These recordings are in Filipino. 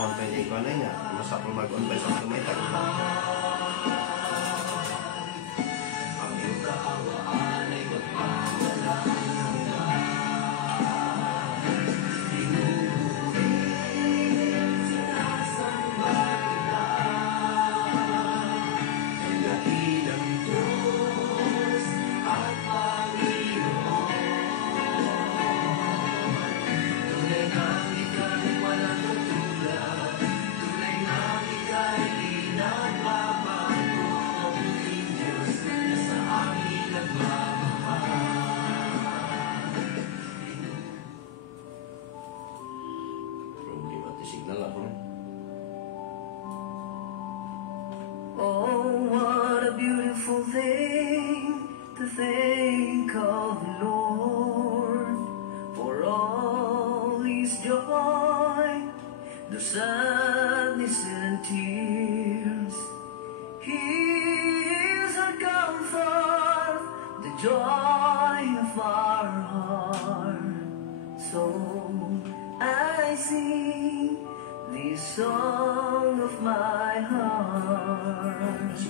on pa yung ikaw na nga. Masa po mag-on pa sa may tagpa. Ang iyong kaawaan ay magpapala. Oh, what a beautiful thing to think of the Lord, for all His joy, the sadness and tears. He is our comfort, the joy of our heart. So I sing this song of my heart.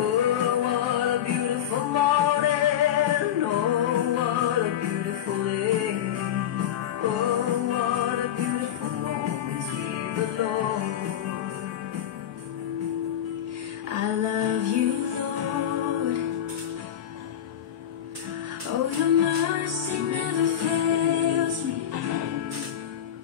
Oh, what a beautiful morning. Oh, what a beautiful day. Oh, what a beautiful moment with the Lord. I love you, Lord. Oh, your mercy never fails me.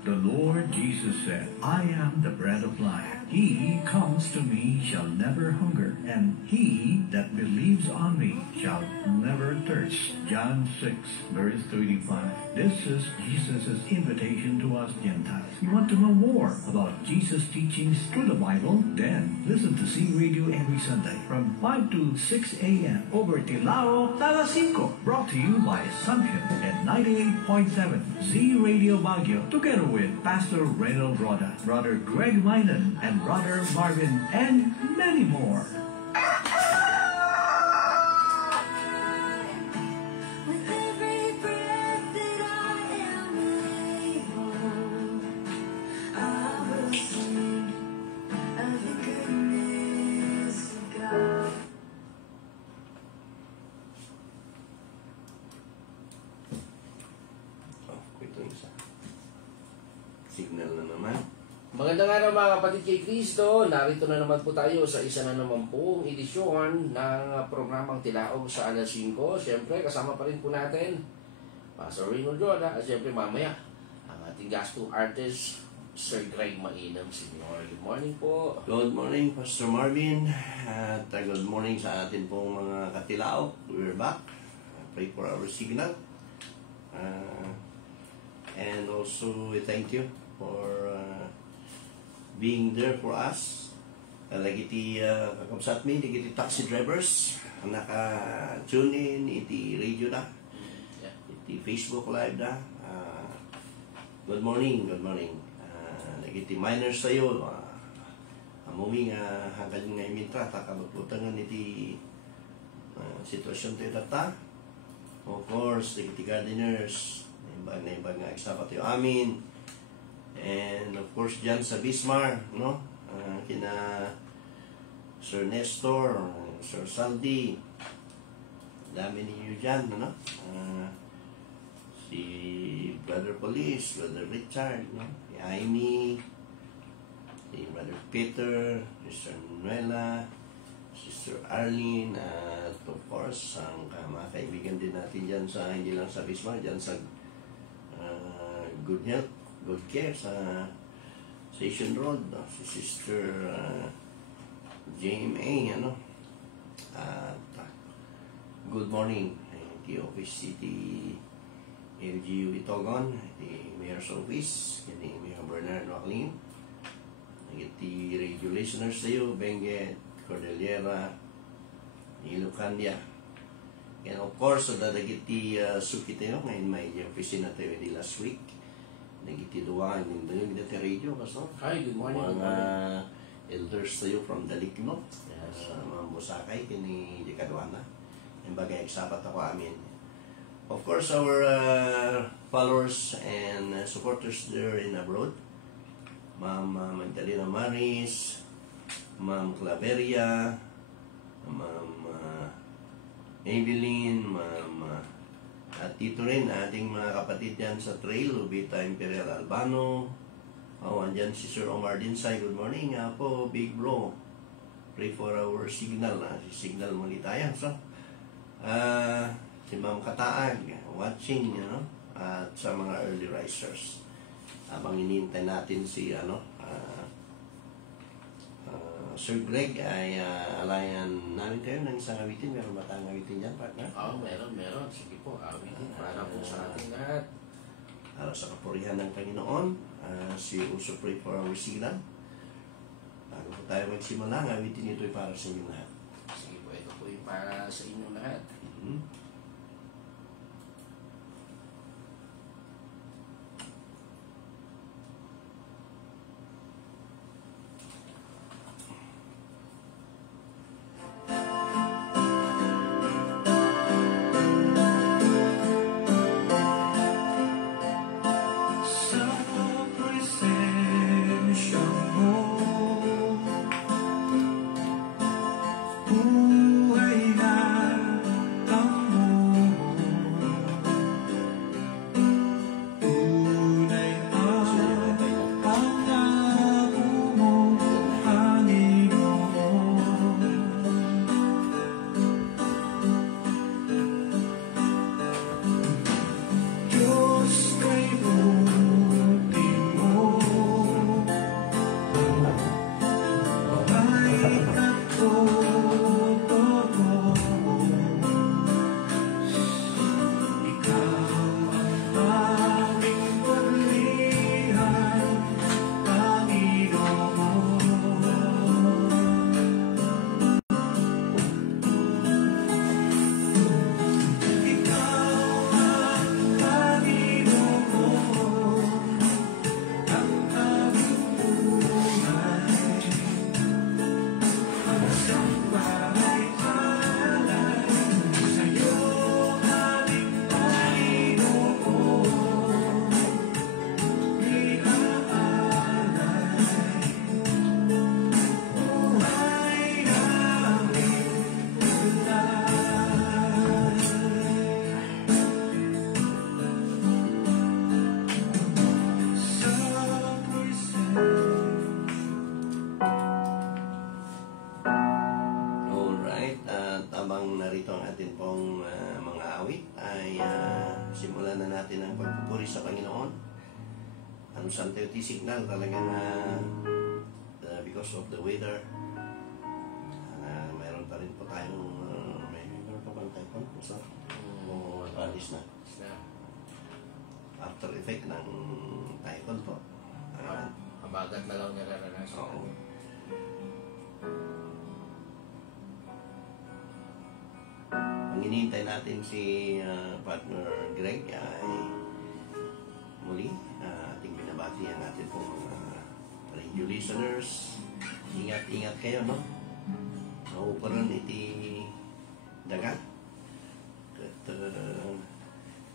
The Lord Jesus said, I am the bread of life. He comes to me shall never hunger, and he that believes on me shall never thirst. John 6, verse 35. This is Jesus' invitation to us Gentiles. You want to know more about Jesus' teachings through the Bible? Then listen to C Radio every Sunday from 5 to 6 a.m. over Tilao, Talasinco. Brought to you by Assumption at 98.7 C Radio Baguio, together with Pastor Reynold Roda, Brother Greg Minan, and Brother Marvin, and many more. With every breath that I am able, I will sing of the goodness of God. Oh, ito isa. Signal na naman. Magandang araw mga kapatid kay Kristo. Narito na naman po tayo sa isa na naman pong edisyon ng programang Tilaog sa alas 5. Siyempre, kasama pa rin po natin Pastor Reynold Roda at siyempre mamaya ang ating gospel artist, Sir Greg Mainam Sr. Good morning po. Good morning, Pastor Marvin. At good morning sa atin pong mga katilaog. We're back. Pray for our signal. And also, we thank you for being there for us. Lagi ti kakabsat mi, lagi ti taxi drivers naka-tune in, iti radio na, iti Facebook live na. Good morning, good morning. Lagi ti miners tayo, amumi nga hanggang nga imintra, takabaputangan iti sitwasyon tayo data. Of course, lagi ti gardeners, ibang nga eksapat tayo amin. And of course, dyan sa Bismar, no? Kina Sir Nestor, Sir Saldi, dami ninyo dyan, no? Si Brother Police, Brother Richard, no? Si Amy, si Brother Peter, Sister Nuela, Sister Arlene, at of course, ang mga kaibigan din natin dyan sa, hindi lang sa Bismar, dyan sa Good Health, Good Care sa Station Road, no? Si Sister JMA, ano? At good morning, the office city LGU Itogon, the Mayor's Office, the Mayor Bernard Waclin, the radio listeners tayo, Benguet, Cordillera, Ilocandia, and of course, so dadagiti suki tayo, ngayon may opisina tayo di last week, nagitiduan yung dalang dati radio, kaso? Hi, good morning. Mga elders tayo from Dalikno, yes. Mga Busakay, kini Dikaduana, yung bagay, sapat ako amin. Of course, our followers and supporters there in abroad, Ma'am Magdalena Maris, Ma'am Claveria, Ma'am Evelyn, at dito rin ating mga kapatid yan sa trail, Lubita Imperial Albano. Andyan si Sir Omar Dinsay. Good morning po, big bro. Pray for our signal. Signal muli tayo. So, si Ma'am Kataag, watching, at sa mga early risers. Habang inintay natin si, Sir Greg, ay alayan namin kayo ng isang awitin. Meron ba tayong awitin dyan, partner? Meron. Sige po, awitin para po sa ating lahat. Para sa kapurihan ng Panginoon, si also pray for our signal. Bago po tayo magsimula, ang awitin ito ay para sa inyo lahat. Sige po, ito po yung para sa inyo lahat. Sa Panginoon. Ang Santeoti signal talagang because of the weather, mayroon pa rin po tayong mayroon pa bang typhoon? So, alis na. After effect ng typhoon po. Habagat na lang nararanasan. Oo. Ang hinihintay natin si partner Greg ay muli, ating binabati ang ating pong radio listeners. Ingat-ingat kayo, no? Nauparan iti dagat. At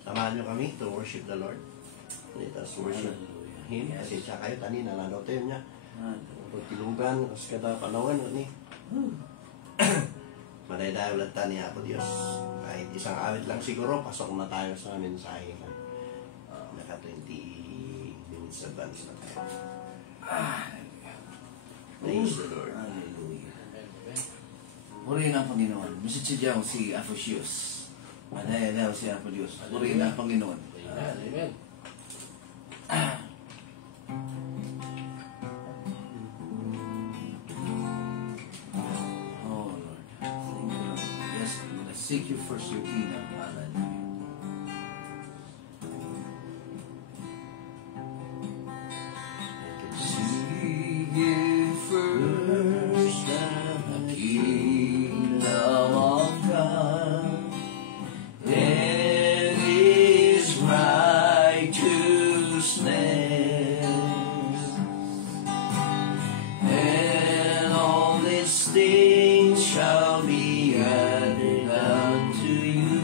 samahan nyo kami to worship the Lord. Let us worship Him. Kasi siya kayo, tanin, nalano tayo niya. Pagtilugan, kasi kada panawan, ni. Maday-dayo ulit tani ako, Diyos. Kahit isang awit lang siguro, pasok na tayo sa mensahe. 20 minutes advance na tayo. Praise the Lord. Hallelujah. Purihin ang Panginoon. Masisadya ko si Aphotius. Madayaw si Aphotius. Purihin ang Panginoon. Amen. Oh Lord. Thank you, Lord. Yes, let's seek you first your kingdom. Hallelujah. things shall be added unto you.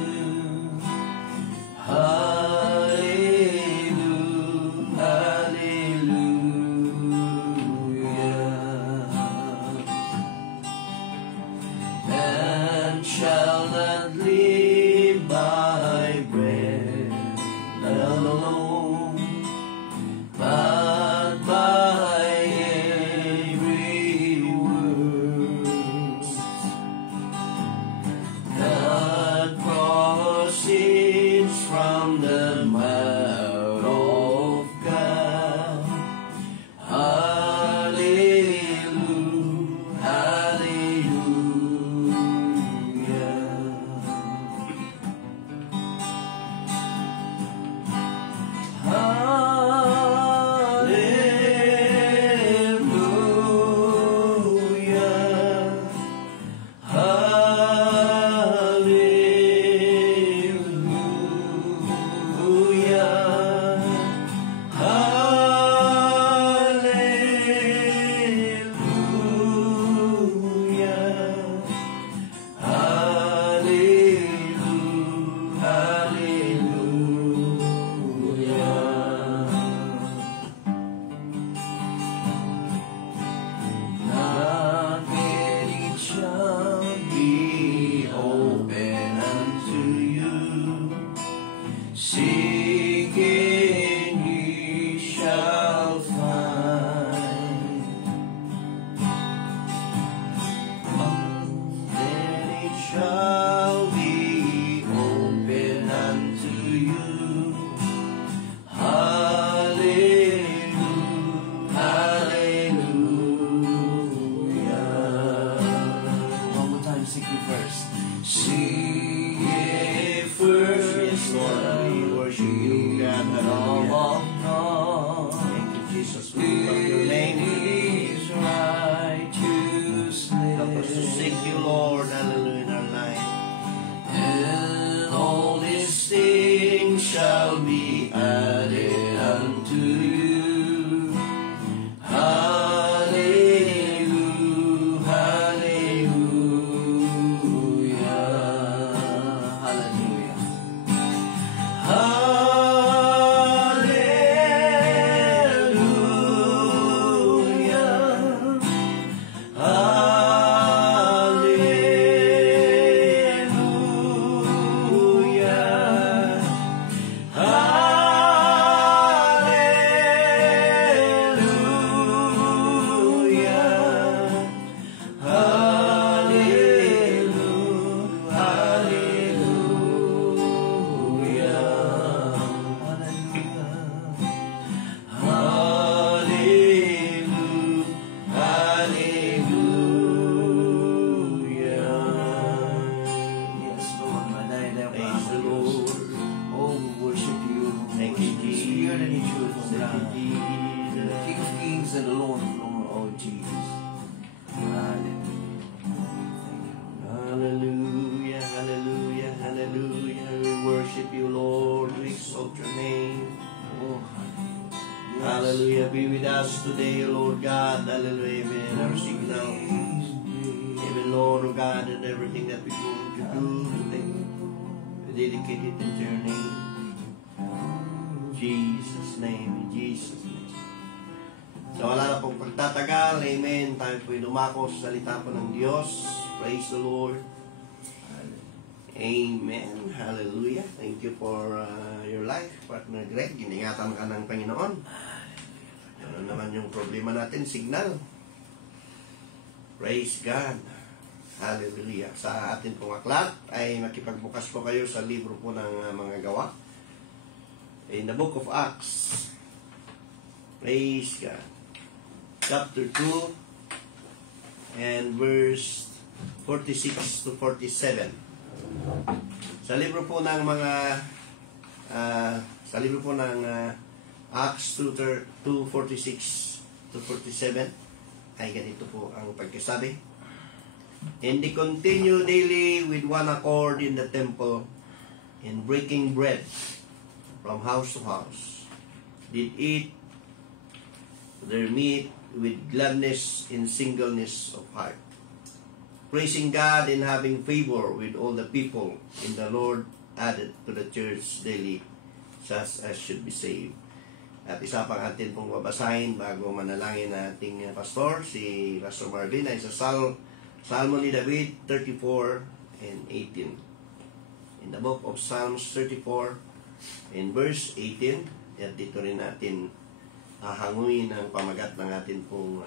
shall be added unto you. Hallelujah, hallelujah, Hallelujah. Yes, Lord, manay Praise the Lord. Oh, we worship you. Thank you, Worship the Spirit and in truth, oh Thank God. you, Jesus. King of kings and the Lord of lords, oh Jesus. Hallelujah. Hallelujah, hallelujah, hallelujah. We worship you, Lord. We exalt your name. Oh, hallelujah. Hallelujah. Be with us today, Lord God. Hallelujah. Amen. Our signal. Amen, Lord, oh God, and everything that we're going to do today. We dedicate it into your name. Jesus' name, in Jesus' name. So wala na pong pagtatagal. Amen. Tayo po'y lumako sa salita po ng Diyos. Praise the Lord. Amen. Hallelujah. Thank you for your life, Partner Greg. Iningatan ka ng Panginoon. Ano naman yung problema natin? Signal. Praise God. Hallelujah. Sa atin pong aklat ay makipagbukas po kayo sa libro po ng mga gawa. In the book of Acts. Praise God. Chapter 2 and verse 46 to 47. Sa libro po ng mga Acts 2:46 to 47 ay ganito po ang pagkasabi. And they continue daily with one accord in the temple, in breaking bread from house to house, did eat their meat with gladness and singleness of heart, praising God and having favor with all the people. And the Lord added to the church daily such as should be saved. At isa pang atin pong babasahin bago manalangin na ating pastor, si Pastor Marvin, ay sa Salmo ni David 34 and 18. In the book of Psalms 34 in verse 18, at dito rin natin hahanguin ang pamagat ng atin pong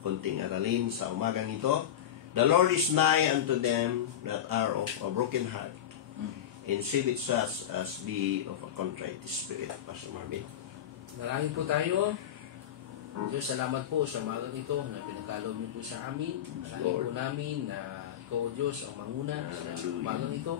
konting aralin sa umagang ito. The Lord is nigh unto them that are of a broken heart, and save such as be of a contrite spirit. Pastor Marvin. Nalangin po tayo. Diyos, salamat po sa umagang ito na pinagkaloob niyo po sa amin. Nalangin po namin na ikaw, Diyos, ang manguna sa umagang ito.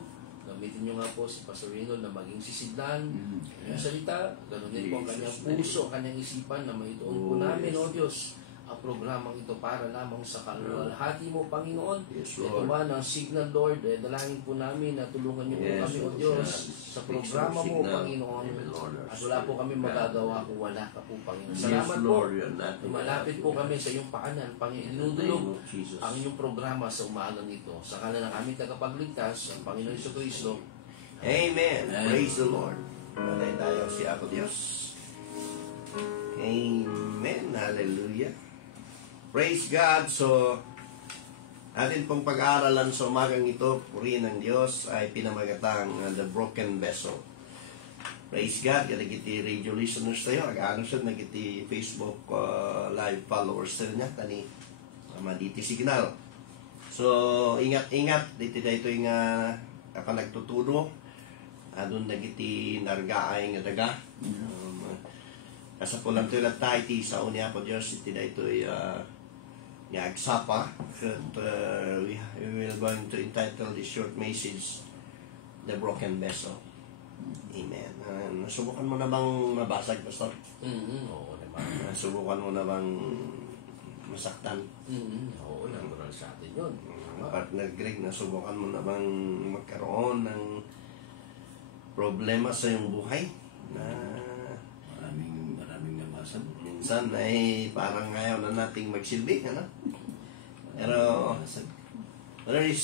Gamitin niyo nga po si Pastor Reynold na maging sisidlan ng salita. Ganun din po ang kanyang puso, ang kanyang isipan na maituon po namin, O Diyos, ang programang ito para lamang sa kaluwalhati mo, Panginoon. Yes, Ito Lord. man ang signal, Lord. Dalangin po namin na tulungan niyo po Yes, kami, O Lord. Diyos, Yes. sa programa mo, Signal. Panginoon. Amen, Lord. At wala po kami magagawa kung wala ka po, Panginoon. Yes, Salamat po. Lord. You're not- Lumalapit po kami sa iyong paanan, Panginoon. Dinudulog In the name of Jesus. ang inyong programa sa umagang ito. Sa kanan ng aming tagapagligtas, ang Panginoon Jesucristo. Amen. Praise the Lord. Patay tayo si Ako Diyos. Amen. Hallelujah. Praise God. So, atin pong pag-aaralan sa umagang ito, purihin ng Diyos, ay pinamagatang The Broken Vessel. Praise God. Kalagiti radio listeners tayo.Ag-ano siya, nagiti Facebook live followers tayo niya. Tani, maditi signal. So, ingat-ingat. Dito yung nagtutudo. Doon nagiti nargaay nga daga. Kasa po lang ito lang tayo sa unya ko Diyos. Ito na ito nga agsapa. We will going to entitle this short message, The Broken Vessel. Amen. Nasubukan mo na bang mabasag, Pastor? Oo naman. Nasubukan mo na bang masaktan? Oo, natural sa atin yun. Partner Greg, nasubukan mo na bang magkaroon ng problema sa iyong buhay na Maraming nabasag. minsan ay parang ayaw na nating magsilbi, ano? Pero there is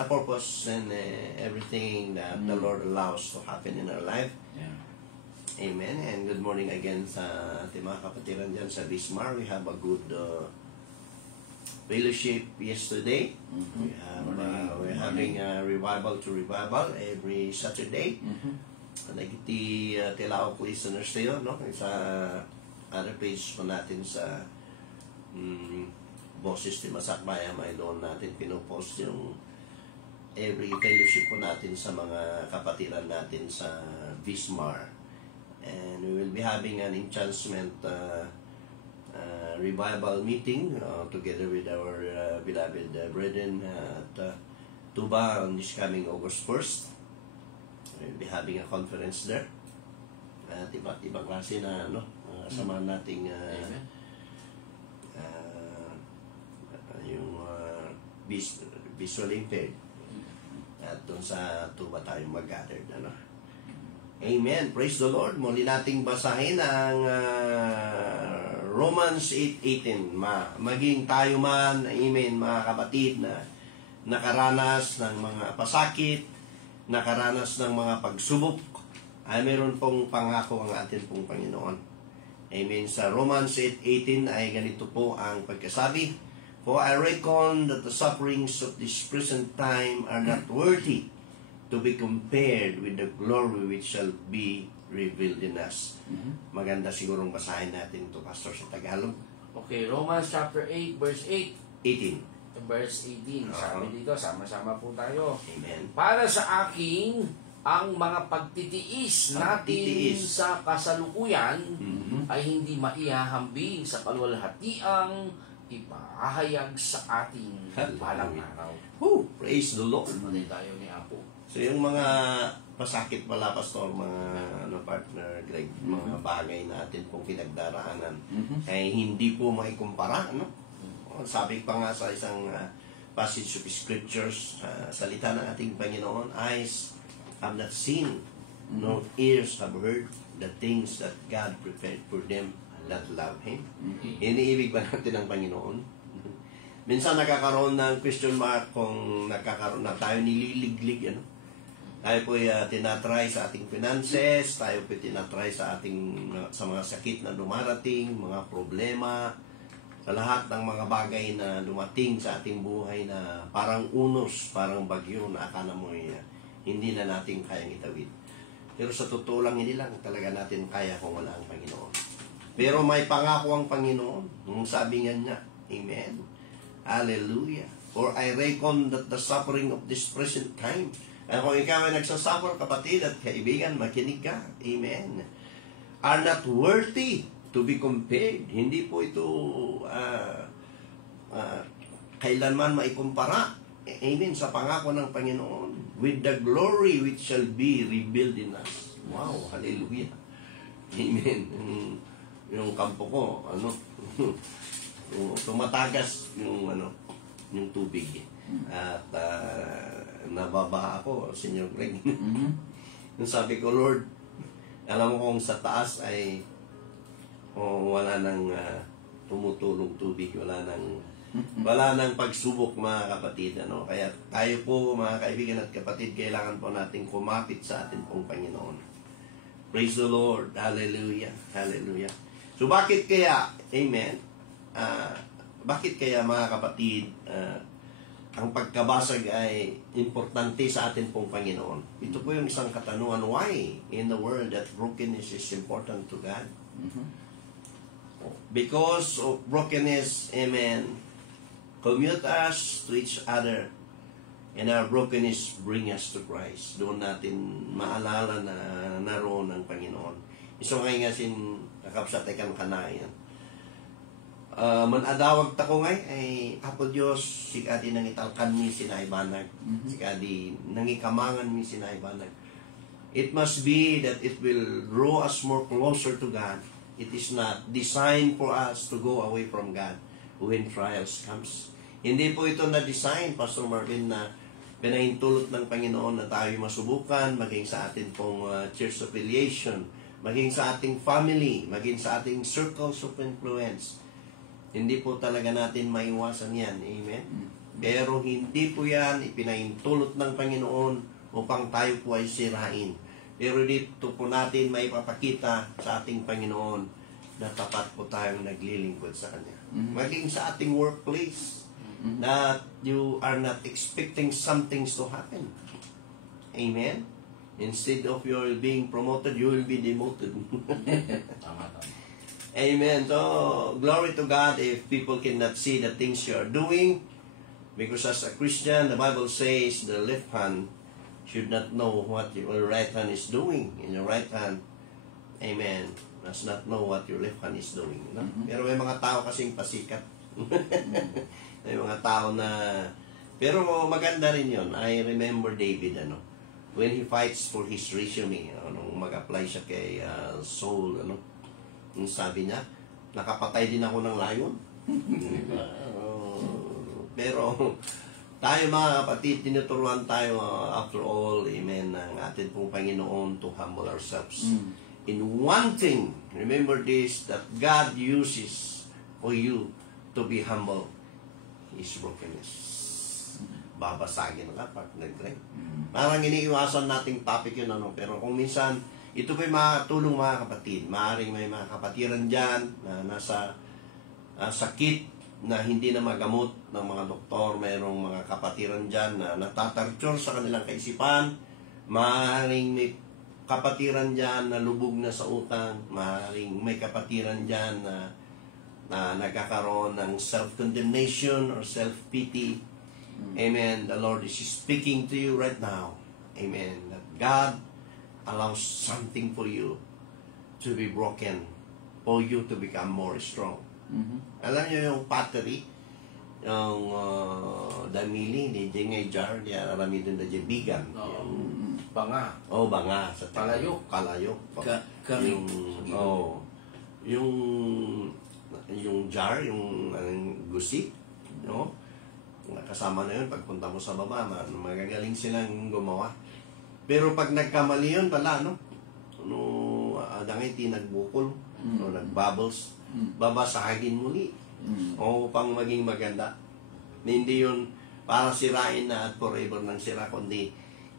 a purpose in everything that the Lord allows to happen in our life. Yeah. Amen. And good morning again sa ating mga kapatiran dyan sa Bismar. We have a good fellowship yesterday. We're having a revival to revival every Saturday. Nagiti tilaok listeners tayo, no? Sa other page po natin sa Boses ni Masakbayan, may doon natin pinupost yung every fellowship po natin sa mga kapatiran natin sa Bismar. And we will be having an enhancement revival meeting together with our beloved brethren at Tuba on this coming August 1st. We'll be having a conference there. At iba't ibang klase na kasama nating yung visually impaired. At doon sa Tuba tayo mag-gathered. Amen. Praise the Lord. Muli nating basahin ang Romans 8:18. Maging tayo man, amen, mga kapatid, na nakaranas ng mga pasakit, nakaranas ng mga pagsubok, ay meron pong pangako ang atin pong Panginoon. Amen. Sa Romans 8:18 ay ganito po ang pagkasabi, "For I reckon that the sufferings of this present time are not worthy to be compared with the glory which shall be revealed in us." Maganda sigurong basahin natin ito, Pastor, sa Tagalog. Okay, Romans chapter 8, verse 8. 18. Verse 18. Sabi dito, sama-sama po tayo. Amen. Para sa aking ang mga pagtitiis natin sa kasalukuyan ay hindi maihahambing sa kalwalhatiang ipahayag sa ating balang araw. Praise the Lord. Mali tayo ni Apo. So yung mga pasakit pala, Pastor, mga partner Greg, mga bagay natin pong pinagdaraanan ay hindi po maikumpara, no? Sabi pa nga sa isang passage of scriptures, salita ng ating Panginoon, eyes have not seen, nor ears have heard the things that God prepared for them that love Him. Iniibig ba natin ang Panginoon? Minsan nakakaroon ng question mark kung nakakaroon na tayo nililiglig, ano? Tayo po tinatry sa ating finances, tayo po tinatry sa mga sakit na dumarating, mga problema, sa lahat ng mga bagay na dumating sa ating buhay na parang unos, parang bagyo na akala mo hindi na natin kayang itawid. Pero sa totoo lang, hindi lang talaga natin kaya kung wala ang Panginoon. Pero may pangako ang Panginoon. Nung sabi niya, Amen. Hallelujah. For I reckon that the suffering of this present time, at kung ikaw ay nagsasuffer, kapatid at kaibigan, makinig ka. Amen. Are not worthy to be compared. Hindi po ito kailanman maikumpara. Amen. Sa pangako ng Panginoon. With the glory which shall be revealed in us. Wow. Hallelujah. Amen. Yung kampo ko, tumatagas yung tubig. At nababaha ako, Senior Greg. Yung sabi ko, Lord, alam mo kung sa taas ay wala nang tumutulong tubig, wala nang pagsubok, mga kapatid. Kaya tayo po, mga kaibigan at kapatid, kailangan po nating kumapit sa atin pong Panginoon. Praise the Lord. Hallelujah. Hallelujah. So bakit kaya, amen, bakit kaya, mga kapatid, ang pagkabasag ay importante sa atin pong Panginoon? Ito po yung isang katanungan, why in the world that brokenness is important to God? Because of brokenness, amen, commute us to each other, and our brokenness bring us to Christ. Doon natin maalala na naroon ang Panginoon. Iso ngay nga nakapsatay kang kanayan. Manadawag tako ngay ay Apo Diyos, sikadi nangitalkan mi sinaibanag. Sikadi nangikamangan mi sinaibanag. It must be that it will draw us more closer to God. It is not designed for us to go away from God when trials comes. Hindi po ito na-design, Pastor Marvin, na pinahintulot ng Panginoon na tayo masubukan, maging sa atin pong church affiliation, maging sa ating family, maging sa ating circles of influence. Hindi po talaga natin maiwasan yan. Amen? Pero hindi po yan ipinahintulot ng Panginoon upang tayo po ay sirain. Pero dito po natin maipapakita sa ating Panginoon na tapat po tayong naglilingkod sa Kanya. Maging sa ating workplace, that you are not expecting some things to happen. Amen? Instead of your being promoted, you will be demoted. Tama. Amen. So, glory to God if people cannot see the things you are doing. Because as a Christian, the Bible says the left hand should not know what your right hand is doing. In your right hand, amen, does not know what your left hand is doing. No? Pero may mga tao kasing pasikat. May mga tao na... Pero maganda rin yun. I remember David, when he fights for his resume, nung mag-apply siya kay Saul, yung sabi niya, nakapatay din ako ng lion. Pero tayo mga kapatid, tinuturuan tayo after all, amen, ng atin pong Panginoon to humble ourselves. In one thing, remember this, that God uses for you to be humble. His brokenness. Babasagin ka pag nag-pray. Parang iniiwasan nating topic yun, pero kung minsan, ito po'y makatulong mga kapatid. Maaaring may mga kapatiran dyan na nasa sakit na hindi na magamot ng mga doktor. Mayroong mga kapatiran dyan na natatarture sa kanilang kaisipan. Maaaring may kapatiran dyan na lubog na sa utang. Maaaring may kapatiran dyan na nagkakaroon ng self-condemnation or self-pity. Amen. The Lord is speaking to you right now. Amen. That God allows something for you to be broken, for you to become more strong. Alam niyo yung pottery, yung damili, di ngay jar, di arami din na bigan. Banga. Banga. Sa Kalayok. Kalayok. Kalayok. Yung jar, yung gusi, no? Kasama na yun, pagpunta mo sa baba, magagaling silang gumawa. Pero pag nagkamali yun pala, dangay tinagbukol, nagbubbles, babasagin muli, upang maging maganda. Hindi yun para sirain na at forever ng sira, kundi,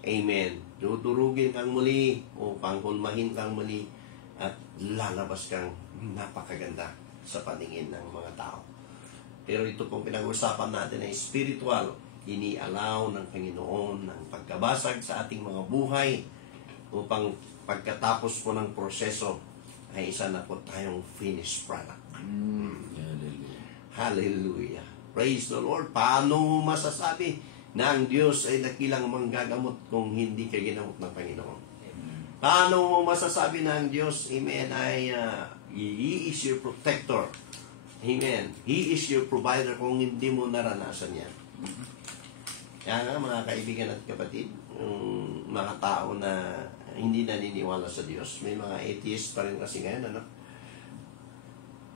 amen, tuturugin kang muli, upang hulmahin kang muli, at lalabas kang napakaganda sa paningin ng mga tao. Pero ito pong pinag-usapan natin ay spiritual. Inialaw ng Panginoon ng pagkabasag sa ating mga buhay upang pagkatapos po ng proseso ay isa na po tayong finished product. Hallelujah. Praise the Lord. Paano masasabi na ang Diyos ay dakilang manggagamot kung hindi ka ginamot ng Panginoon? Paano masasabi na ang Diyos, amen, ay He is your protector. Amen. He is your provider kung hindi mo naranasan yan. Kaya nga mga kaibigan at kapatid, yung mga tao na hindi naniniwala sa Diyos, may mga atheist pa rin kasi ngayon,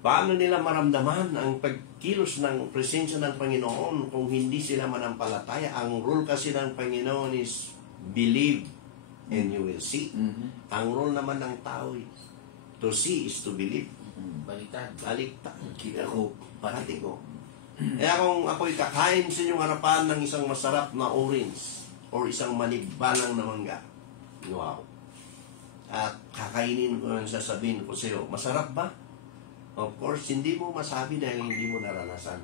paano nila maramdaman ang pagkilos ng presensya ng Panginoon kung hindi sila manampalataya? Ang rule kasi ng Panginoon is believe and you will see. Ang rule naman ng tao to see is to believe. Baliktad. Ako, pati ko. Kaya kung ako'y kakain sa inyong harapan ng isang masarap na orange or isang manibalang na mangga, wow. At kakainin ko ang sasabihin ko sa iyo, masarap ba? Of course, hindi mo masabi dahil hindi mo naranasan.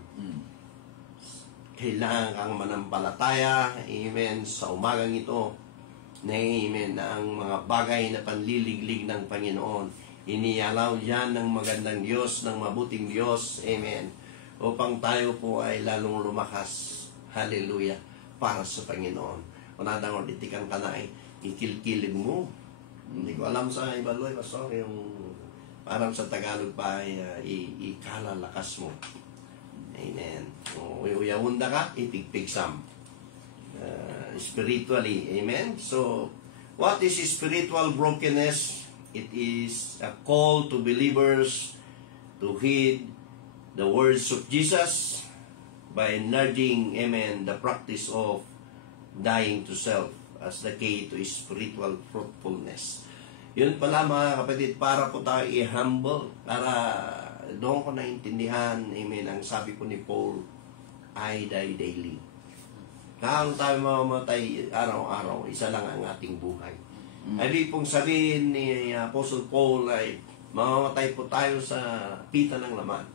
Kailangan kang manampalataya, amen, sa umagang ito, na amen, na ang mga bagay na panliliglig ng Panginoon, inialaw yan ng magandang Diyos, ng mabuting Diyos, amen, upang tayo po ay lalong lumakas, hallelujah, para sa Panginoon. Kung nadang orditikang ka na ay ikilkilig mo. Hindi ko alam sa Ibaloy, Pastor, yung parang sa Tagalog pa ay ikalalakas mo. Amen. Uyawunda ka, ipigpigsam. Spiritually, amen. So, what is spiritual brokenness? It is a call to believers to heed the words of Jesus by enlarging, amen, the practice of dying to self as the key to spiritual fruitfulness. Yun pala mga kapatid, para po tayo i-humble, para doon ko naintindihan, amen, ang sabi ko ni Paul, I die daily. Kung tayo mamamatay araw-araw, isa lang ang ating buhay. Ibig pong sabihin ni Apostle Paul ay mamamatay po tayo sa pita ng laman,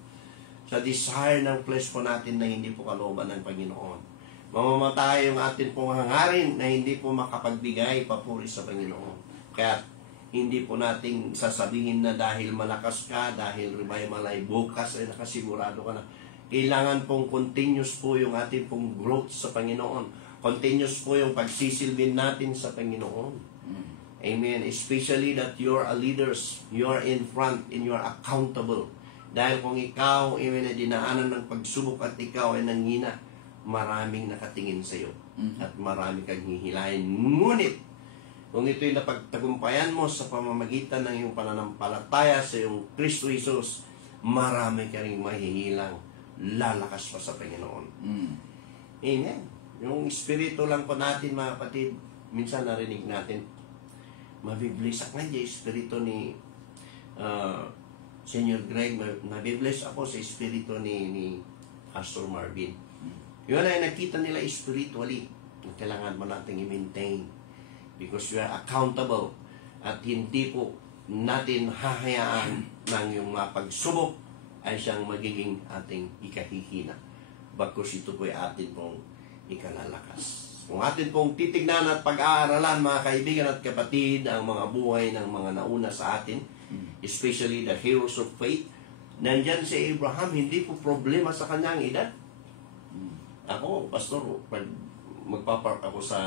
sa desire ng flesh po natin na hindi po kalooban ng Panginoon. Mamamatay yung atin pong hangarin na hindi po makapagbigay papuri sa Panginoon. Kaya hindi po nating sasabihin na dahil malakas ka, dahil revival ay bukas ay nakasigurado ka na. Kailangan pong continuous po yung atin pong growth sa Panginoon. Continuous po yung pagsisilbin natin sa Panginoon. Amen. Especially that you are a leaders, you are in front and you are accountable. Dahil kung ikaw, amen, ay dinaanan ng pagsubok at ikaw ay nanghina, maraming nakatingin sa iyo at marami kang hihilahin. Ngunit, kung ito'y napagtagumpayan mo sa pamamagitan ng iyong pananampalataya sa iyong Kristo Jesus, marami ka rin mahihilang, lalakas pa sa Panginoon. Amen. Yung espiritu lang po natin, mga kapatid, minsan narinig natin, mabibless ako nga espiritu ni Senior Greg, nabibless ako sa espiritu ni Pastor Marvin. Yun ay nakita nila spiritually. Kailangan mo natin i-maintain because we are accountable at hindi po natin hahayaan ng yung mga pagsubok ay siyang magiging ating ikahihina. Bagkus ito po ay atin pong ikalalakas. Kung atin pong titignan at pag-aaralan, mga kaibigan at kapatid, ang mga buhay ng mga nauna sa atin, especially the heroes of faith, nandyan si Abraham, hindi po problema sa kanyang edad. Ako, Pastor, pag magpapark ako sa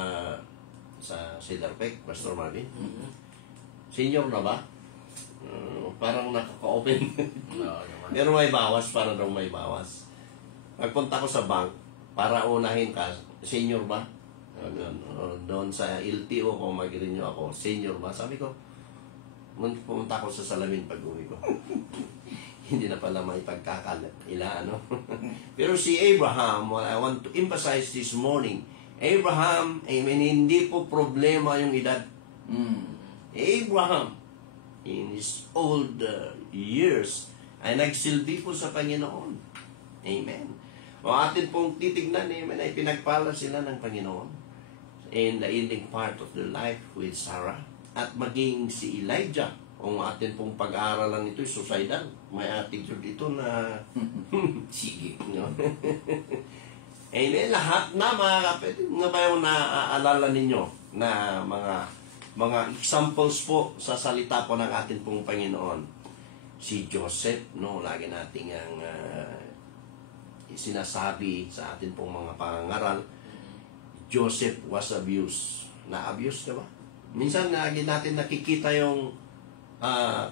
Cedar Peak, Pastor Marvin, senior na ba? Parang nakaka-open. Pero may bawas, para daw may bawas. Pagpunta ko sa bank, para unahin ka, senior ba? Doon sa LTO ko, mag-renew ako, senior ba? Sabi ko, pumunta ako sa salamin pag-uwi ko. Hindi na pala may pagkakalat. Pero si Abraham, what I want to emphasize this morning, Abraham, amen, hindi po problema yung edad. Abraham, in his old years, ay nagsilbi po sa Panginoon. Amen. O atin pong titignan, amen, ay pinagpala sila ng Panginoon in the ending part of their life with Sarah. At maging si Elijah, kung atin pong pag-aaralan ito, suicidal. May attitude ito na, sige. No? Amen. Lahat na mga kapatid, nga ba yung naaalala ninyo na mga examples po sa salita po ng atin pong Panginoon. Si Joseph, no, lagi nating ang sinasabi sa atin pong mga pangangaral, Joseph was abused. Na-abuse ka ba? Minsan lagi natin nakikita yung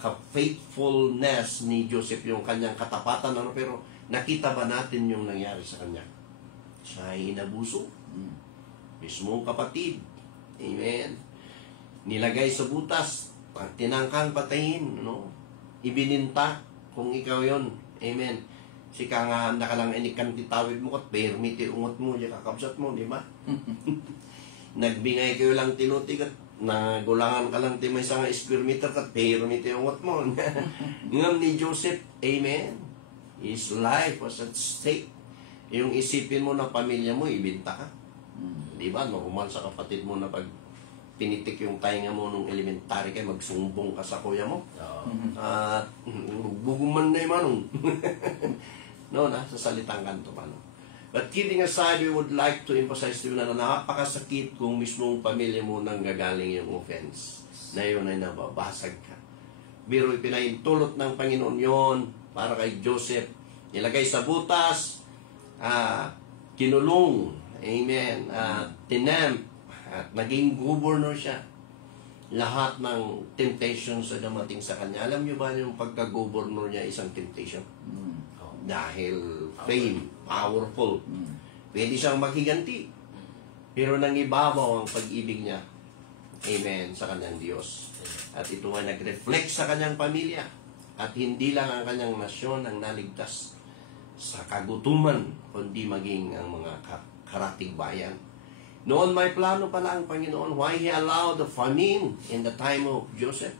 ka-faithfulness ni Joseph, yung kanyang katapatan, pero nakita ba natin yung nangyari sa kanya? Siya ay inabuso. Mismong kapatid. Amen. Nilagay sa butas, tinangkang patayin, no? Ibininta kung ikaw yon. Amen. Sika nga handa ka lang inikan titawid mo kat permiti ungot mo, di kakabsat mo, di ba? Nagbingay kayo lang tinuti kat nagulangan ka lang ti may isang square meter kat permiti ungot mo. Ngam ni Joseph, amen. His life was at stake. Yung isipin mo na pamilya mo, ibinta ka. Di ba? Normal sa kapatid mo na pag pinitik yung tainga mo nung elementary kayo, magsumbong ka sa kuya mo. Buguman na yung manong. No, sa salitang kanto pa, no? But kidding aside, we would like to emphasize to you na napakasakit kung mismong pamilya mo nang gagaling yung offense. Na yun ay nababasag ka. Pero ipinaintulot ng Panginoon yon para kay Joseph. Nilagay sa butas, kinulong, amen, tinamp, at naging governor siya. Lahat ng temptations na dumating sa kanya. Alam niyo ba yung pagka-governor niya isang temptation? Dahil fame, powerful. Pwede siyang maghiganti. Pero nangibabaw ang pag-ibig niya, amen, sa kanyang Diyos. At ito ay nag-reflect sa kanyang pamilya. At hindi lang ang kanyang nasyon ang naligtas sa kagutuman, kundi maging ang mga karatig bayan. Noon may plano pala ang Panginoon. Why He allowed the famine in the time of Joseph?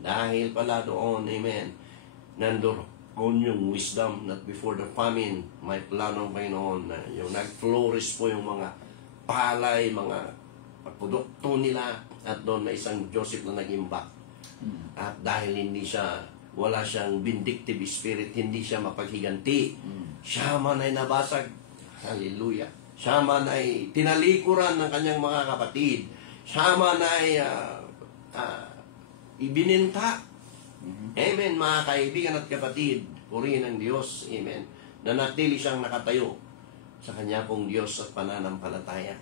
Dahil pala doon, amen, nandoon yung wisdom that before the famine, may plano ng Panginoon na yung nag-flourish po yung mga palay, mga produkto nila, at doon may isang Joseph na nag-imbak. At dahil wala siyang vindictive spirit, hindi siya mapaghiganti. Siya man ay nabasag. Hallelujah. Siya man ay tinalikuran ng kanyang mga kapatid. Siya man ay ibininta. Amen, mga kaibigan at kapatid. Purihin ng Diyos. Amen. Nanatili siyang nakatayo sa kanya pong Diyos at pananampalataya.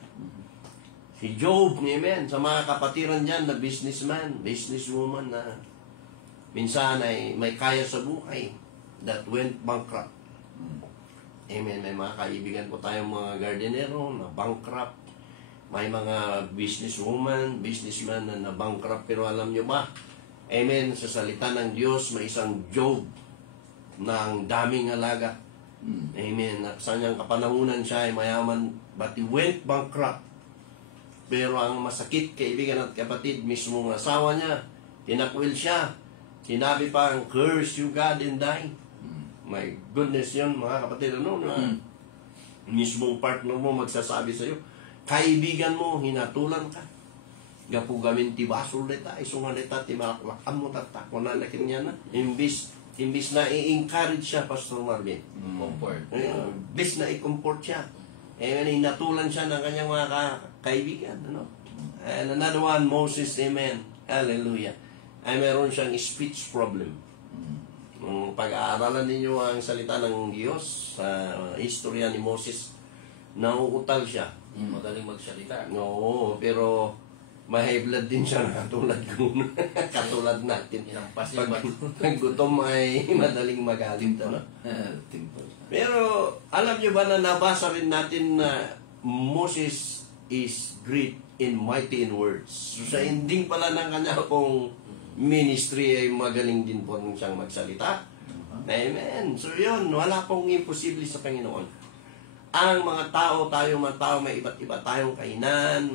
Si Job, amen, sa mga kapatiran dyan na businessman, businesswoman na minsan ay may kaya sa buhay that went bankrupt. Amen. May mga kaibigan po tayong mga gardenero na bankrupt. May mga businesswoman, businessman na bankrupt. Pero alam nyo ba, amen, sa salita ng Diyos, may isang Job na ang daming alaga. Amen. Sa kanyang kapanahunan siya ay mayaman, but he went bankrupt. Pero ang masakit, kaibigan at kapatid, mismo ng asawa niya, tinakwil siya. Sinabi pa, curse you God and die. My goodness yun, mga kapatid, mismong partner mo magsasabi sa'yo, kaibigan mo, hinatulan ka. Gapugamin ti basol nita, isungan nita, ti malaklakan mo, tatakwa na lakin niya na. Imbis na i-encourage siya, Pastor Marvin. Comfort. Imbis na i-comfort siya. Hinatulan siya ng kanyang mga kaibigan. And another one, Moses, amen. Hallelujah. Ay meron siyang speech problem. Pag-aaralan ninyo ang salita ng Diyos sa istorya ni Moses, nauutal siya. Magaling magsalita. Oo, pero may blood din siya na katulad ko. Katulad natin. Pag gutom ay madaling magalit. Pero alam niyo ba na nabasa rin natin na Moses is great in mighty in words. So sa ending pala ng kanya pong ministry ay magaling din po siyang magsalita. Amen. So yun, wala pong imposible sa Panginoon. Ang mga tao, may iba't iba tayong kainan,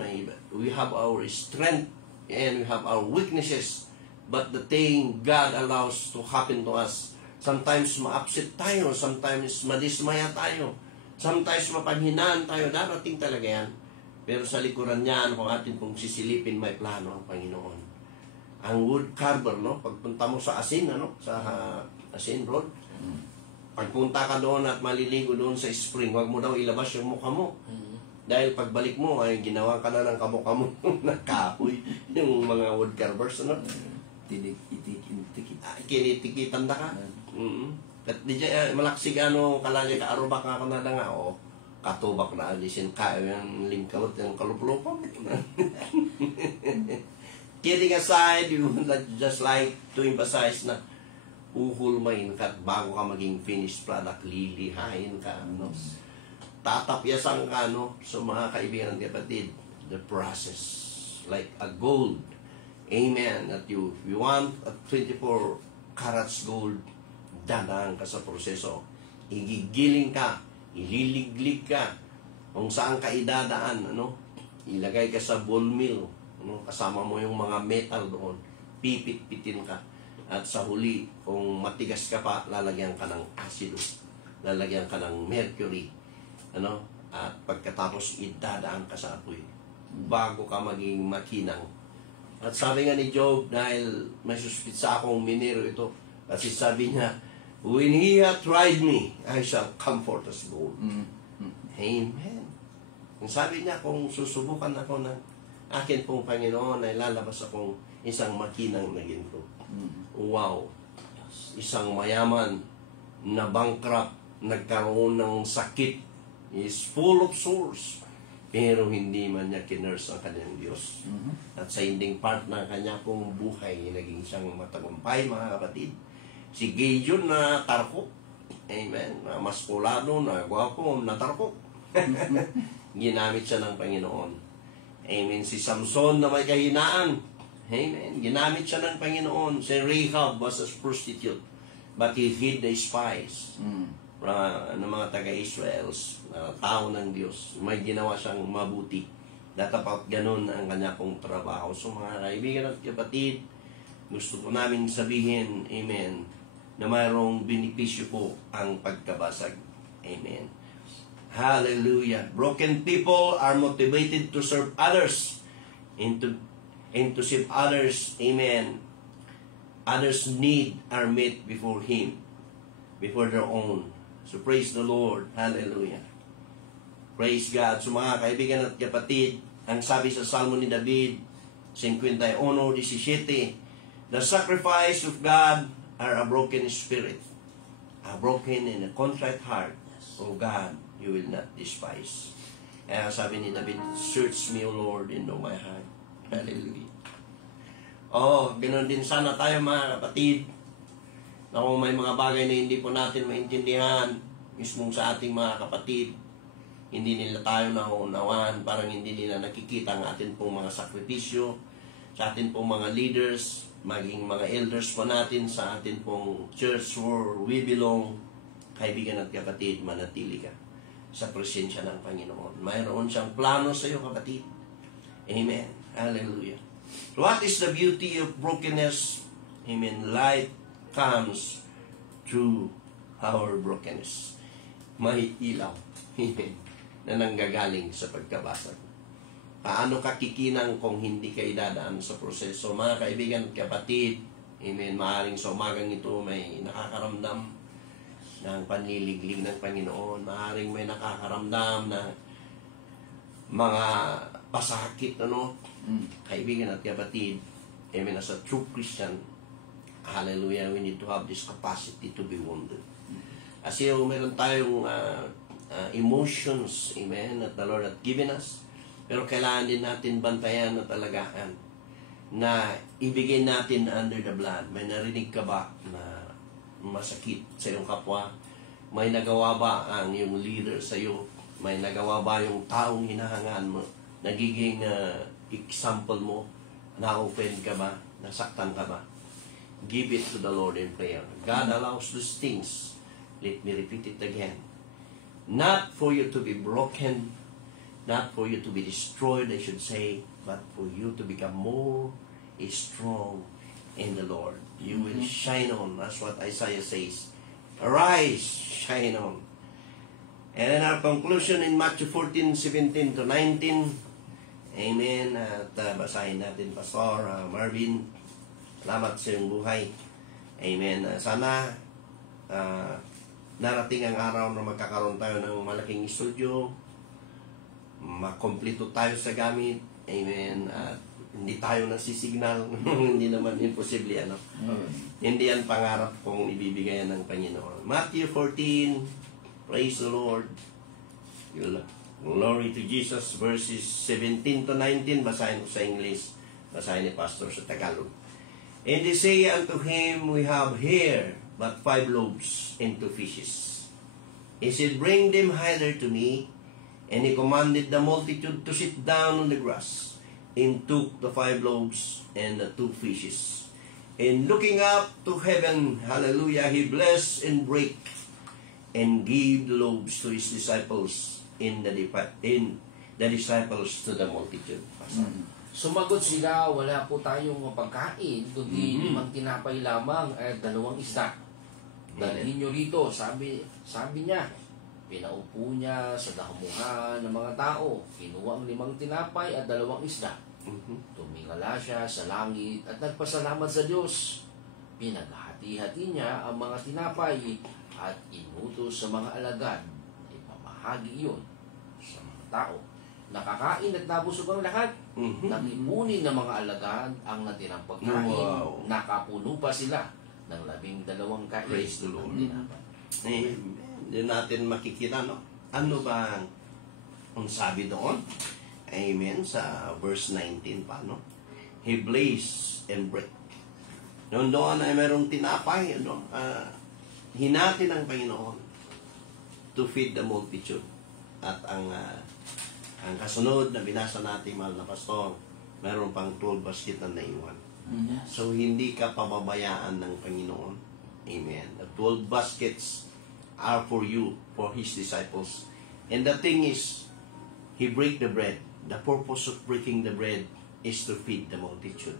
we have our strength and we have our weaknesses. But the thing God allows to happen to us, sometimes ma-upset tayo, sometimes madismaya tayo, sometimes mapanghinaan tayo, darating talaga yan. Pero sa likuran niyan, kung atin pong sisilipin, may plano ang Panginoon. Ang wood carver, pagpunta mo sa Asin, sa Asin Road, pagpunta ka doon at maliligo doon sa spring, wag mo daw ilabas yung mukha mo. Dahil pagbalik mo, ay ginawa ka na ng kamukha mo na kahoy, yung mga wood carvers, kinitikitan na ka. At di dyan, malaksig kalagay ka, arubak ka na nga, katubak na alisin ka, yung lingkawat, yung kaluplupan. Kidding aside, you would just like to emphasize na uhulmain ka bago ka maging finished product, lilihain ka, tatapyasan ka, sa mga kaibigan ng kapatid, the process, like a gold, amen, that you want a 24 carats gold, dadaan ka sa proseso, igigiling ka, ililiglig ka, kung saan ka idadaan, ilagay ka sa ball mill, kasama mo yung mga metal doon, pipit-pitin ka, at sa huli, kung matigas ka pa, lalagyan ka ng asido, lalagyan ka ng mercury, at pagkatapos idadaan ka sa apoy, bago ka maging makinang. At sabi nga ni Job, dahil may suspitsa akong minero ito, kasi sabi niya, when he hath tried me, I shall come forth as gold. Amen. Ang sabi niya, kung susubukan ako ng akin pong Panginoon, ay lalabas akong isang makinang na ginto. Wow! Isang mayaman na bankrupt, nagkaroon ng sakit, is full of sores, pero hindi man niya kinurse ang kanyang Diyos. At sa ending part ng kanya pong buhay, naging siyang matagumpay, mga kapatid. Si Gideon na tarkok, amen, na maskulado, na gwapo, na tarkok. Ginamit siya ng Panginoon. Amen. Si Samson na may kahinaan, amen, ginamit siya ng Panginoon. Si Rahab was a prostitute, but he hid the spies. ng mga taga-Israels, tao ng Diyos. May ginawa siyang mabuti. Dapat ganun ang kanya pong trabaho. So mga kaibigan at kapatid, gusto ko namin sabihin, amen, na mayroong benepisyo po ang pagkabasag. Amen. Hallelujah. Broken people are motivated to serve others and to serve others. Amen. Others' need are met before Him, before their own. So praise the Lord. Hallelujah. Praise God. So mga kaibigan at kapatid, ang sabi sa Salmo ni David, 51:17, the sacrifice of God are a broken spirit, a broken and a contrite heart. O God, you will not despise. Kaya sabi ni David, search me, O Lord, and know my heart. Hallelujah. Ganoon din sana tayo mga kapatid, na kung may mga bagay na hindi po natin maintindihan, mismo sa ating mga kapatid, hindi nila tayo nauunawaan, parang hindi nila nakikita ang atin pong mga sakripisyo, sa atin pong mga leaders, maging mga elders po natin sa atin pong church where we belong. Kaibigan at kapatid, manatili ka sa presensya ng Panginoon. Mayroon siyang plano sa iyo, kapatid. Amen. Hallelujah. So what is the beauty of brokenness? Amen. Light comes through our brokenness. May ilaw. Amen. Na nanggagaling sa pagkabasag. Paano ka kikinang kung hindi ka idadaan sa proseso? Mga kaibigan at kapatid, amen, maaaring sa umagang ito may nakakaramdam ng panliliglig ng Panginoon. Maaaring may nakakaramdam ng mga pasakit, Kaibigan at kapatid, amen, as a true Christian, hallelujah, we need to have this capacity to be wounded. Kasi meron tayong emotions, amen, that the Lord has given us. Pero kailangan din natin bantayan at alagaan na ibigay natin under the blood. May narinig ka ba na masakit sa iyong kapwa? May nagawa ba ang iyong leader sa iyo? May nagawa ba yung taong hinahangaan mo? Nagiging example mo? Na-offend ka ba? Nasaktan ka ba? Give it to the Lord in prayer. God allows these things. Let me repeat it again. Not for you to be broken, not for you to be destroyed, I should say, but for you to become more strong in the Lord. You will shine on. That's what Isaiah says. Arise, shine on. And then our conclusion in Matthew 14:17 to 19. Amen. At basahin natin, Pastor Marvin. Salamat sa iyong buhay. Amen. Sana narating ang araw na magkakaroon tayo ng malaking studio, makompleto tayo sa gamit, amen, at hindi tayo nasisignal, hindi naman imposible, Hindi yan pangarap kung ibibigay ng Panginoon. Matthew 14, praise the Lord. Glory to Jesus, verses 17 to 19, basahin ko sa English, basahin ni Pastor sa Tagalog. And they say unto him, we have here but 5 loaves and 2 fishes. He said, bring them hither to me. And he commanded the multitude to sit down on the grass, and took the 5 loaves and the 2 fishes. And looking up to heaven, hallelujah, he blessed and brake, and gave the loaves to his disciples, and the disciples to the multitude. Sumagot sila, wala po tayong mapagkain, kundi 5 tinapay lamang at 2 isda. Dalhin nyo rito, sabi niya. Pinaupo niya sa damuhan ng mga tao. Kinuha ang 5 tinapay at 2 isda. Tumingala siya sa langit at nagpasalamat sa Diyos. Pinaghati-hati niya ang mga tinapay at inutos sa mga alagad. Ipamahagi iyon sa mga tao. Nakakain at nabusog ang lahat. Nakipunin ng mga alagad ang natirang pagkain. Wow. Nakapuno pa sila ng 12 kain. Praise the Lord. Amen. Hindi natin makikita, ano ba ang sabi doon? Amen. Sa verse 19 pa, He blazed and break. Noon doon ay merong tinapay, hinati ng Panginoon to feed the multitude. At ang kasunod na binasa natin, mahal na pastor, meron pang 12 basket na naiwan. So, hindi ka pababayaan ng Panginoon. Amen. The 12 baskets are for you, for His disciples. And the thing is, He break the bread. The purpose of breaking the bread is to feed the multitude.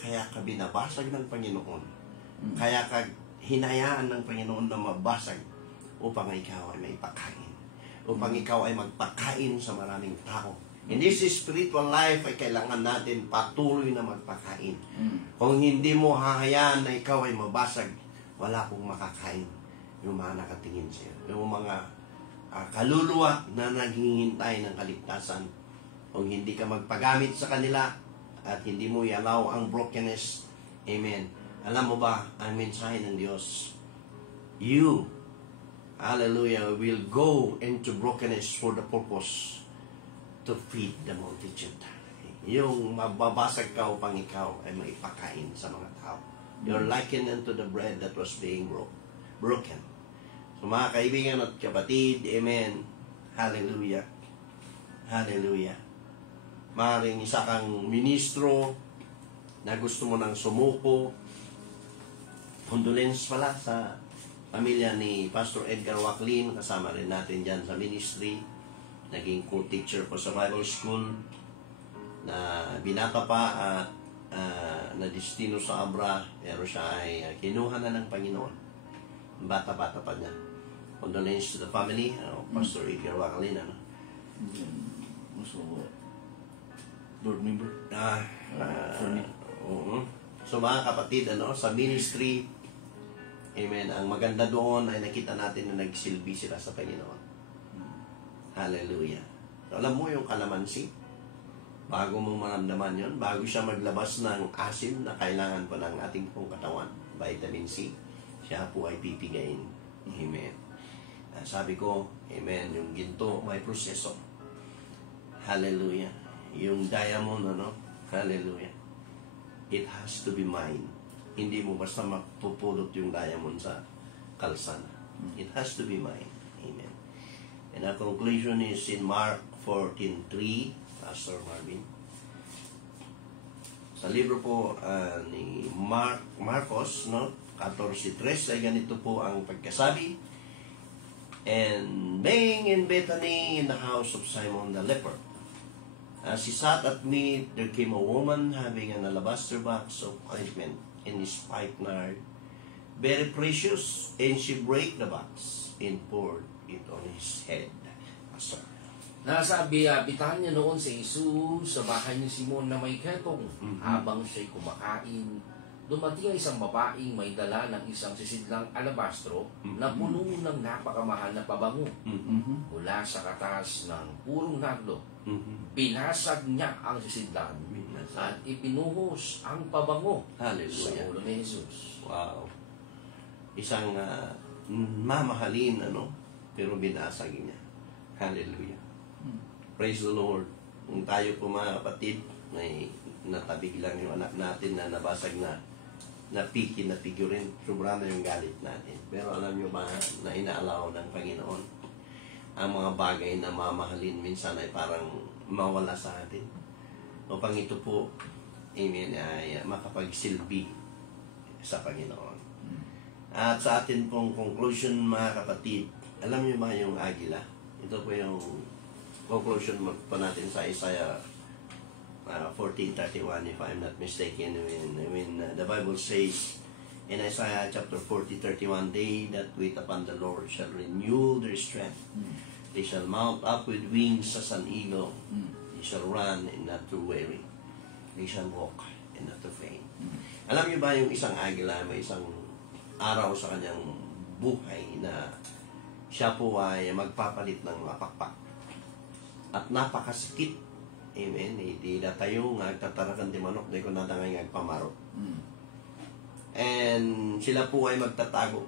Kaya ka binabasag ng Panginoon. Kaya ka hinayaan ng Panginoon na mabasag upang ikaw ay may pagkain. Upang ikaw ay magpakain sa maraming tao. In this spiritual life ay kailangan natin patuloy na magpakain. Kung hindi mo hahayaan na ikaw ay mabasag, wala pong makakain yung mga nakatingin sa'yo. Yung mga kaluluwa na naghihintay ng kaligtasan. Kung hindi ka magpagamit sa kanila at hindi mo i-allow ang brokenness, amen. Alam mo ba, ang mensahe ng Diyos, you, hallelujah, will go into brokenness for the purpose to feed the multitude. Yung mababasag ka upang ikaw ay maipakain sa mga tao. You're likened unto the bread that was being broken. So mga kaibigan at kapatid, amen, hallelujah, hallelujah. Maaaring isa kang ministro na gusto mo nang sumuko. Condolence pala sa pamilya ni Pastor Edgar Wacklin, kasama rin natin dyan sa ministry. Naging co-teacher po sa Bible School, na binata pa at na destino sa Abra, pero siya ay kinuha na ng Panginoon. Bata-bata pa niya. Condolence to the family, Pastor Edgar Wacklin. Also, board member. So mga kapatid, sa ministry, amen, ang maganda doon ay nakita natin na nagsilbi sila sa Panginoon. Hallelujah. So, alam mo yung kalamansi, bago mo maramdaman yon, bago siya maglabas ng asin na kailangan pa ng ating pong katawan, vitamin C, siya po ay pipigain. Amen. Sabi ko, amen, yung ginto may proseso. Hallelujah. Yung diamond, hallelujah. It has to be mine. Hindi mo basta mapupulot yung diamond sa kalsana. It has to be mine. Amen. And our conclusion is in Mark 14:3, Pastor Marvin. Sa libro po ni Marcos, 14:3, ay ganito po ang pagkasabi. And being in Bethany in the house of Simon the leper, as he sat at meat, there came a woman having an alabaster box of ointment in his spikenard, very precious, and she brake the box and poured it on his head. Pastor. Nasabi, bitahan niya noon si Jesus sa bahay ni Simon na may ketong. Habang siya'y kumakain, dumating ang isang babaeng may dala ng isang sisidlang alabastro na puno ng napakamahal na pabango. Mula sa katas ng purong nardo, binasag niya ang sisidlan at ipinuhos ang pabango sa Hallelujah. ulo ni Jesus. Wow. Isang mamahalin, pero binasag niya. Hallelujah. Praise the Lord. Kung tayo po mga kapatid, may natabig lang yung anak natin na nabasag na piki na figurine, sobra na yung galit natin. Pero alam nyo ba na inaalaw ng Panginoon ang mga bagay na mamahalin minsan ay parang mawala sa atin upang ito po, amen, ay makapagsilbi sa Panginoon. At sa atin pong conclusion mga kapatid, alam nyo ba yung agila? Ito po yung conclusion po natin sa Isaiah 14:31, if I'm not mistaken, when the Bible says in Isaiah chapter 40:31, they that wait upon the Lord shall renew their strength. They shall mount up with wings as an eagle. They shall run and not to weary. They shall walk and not to faint. Alam niyo ba yung isang agila, may isang araw sa kanyang buhay na siya po ay magpapalit ng mapakpak. At napakasakit. Amen. Iti datayo nga agtatarakan di manok, di ko nadangay nga agpamarot. And sila po ay magtatago.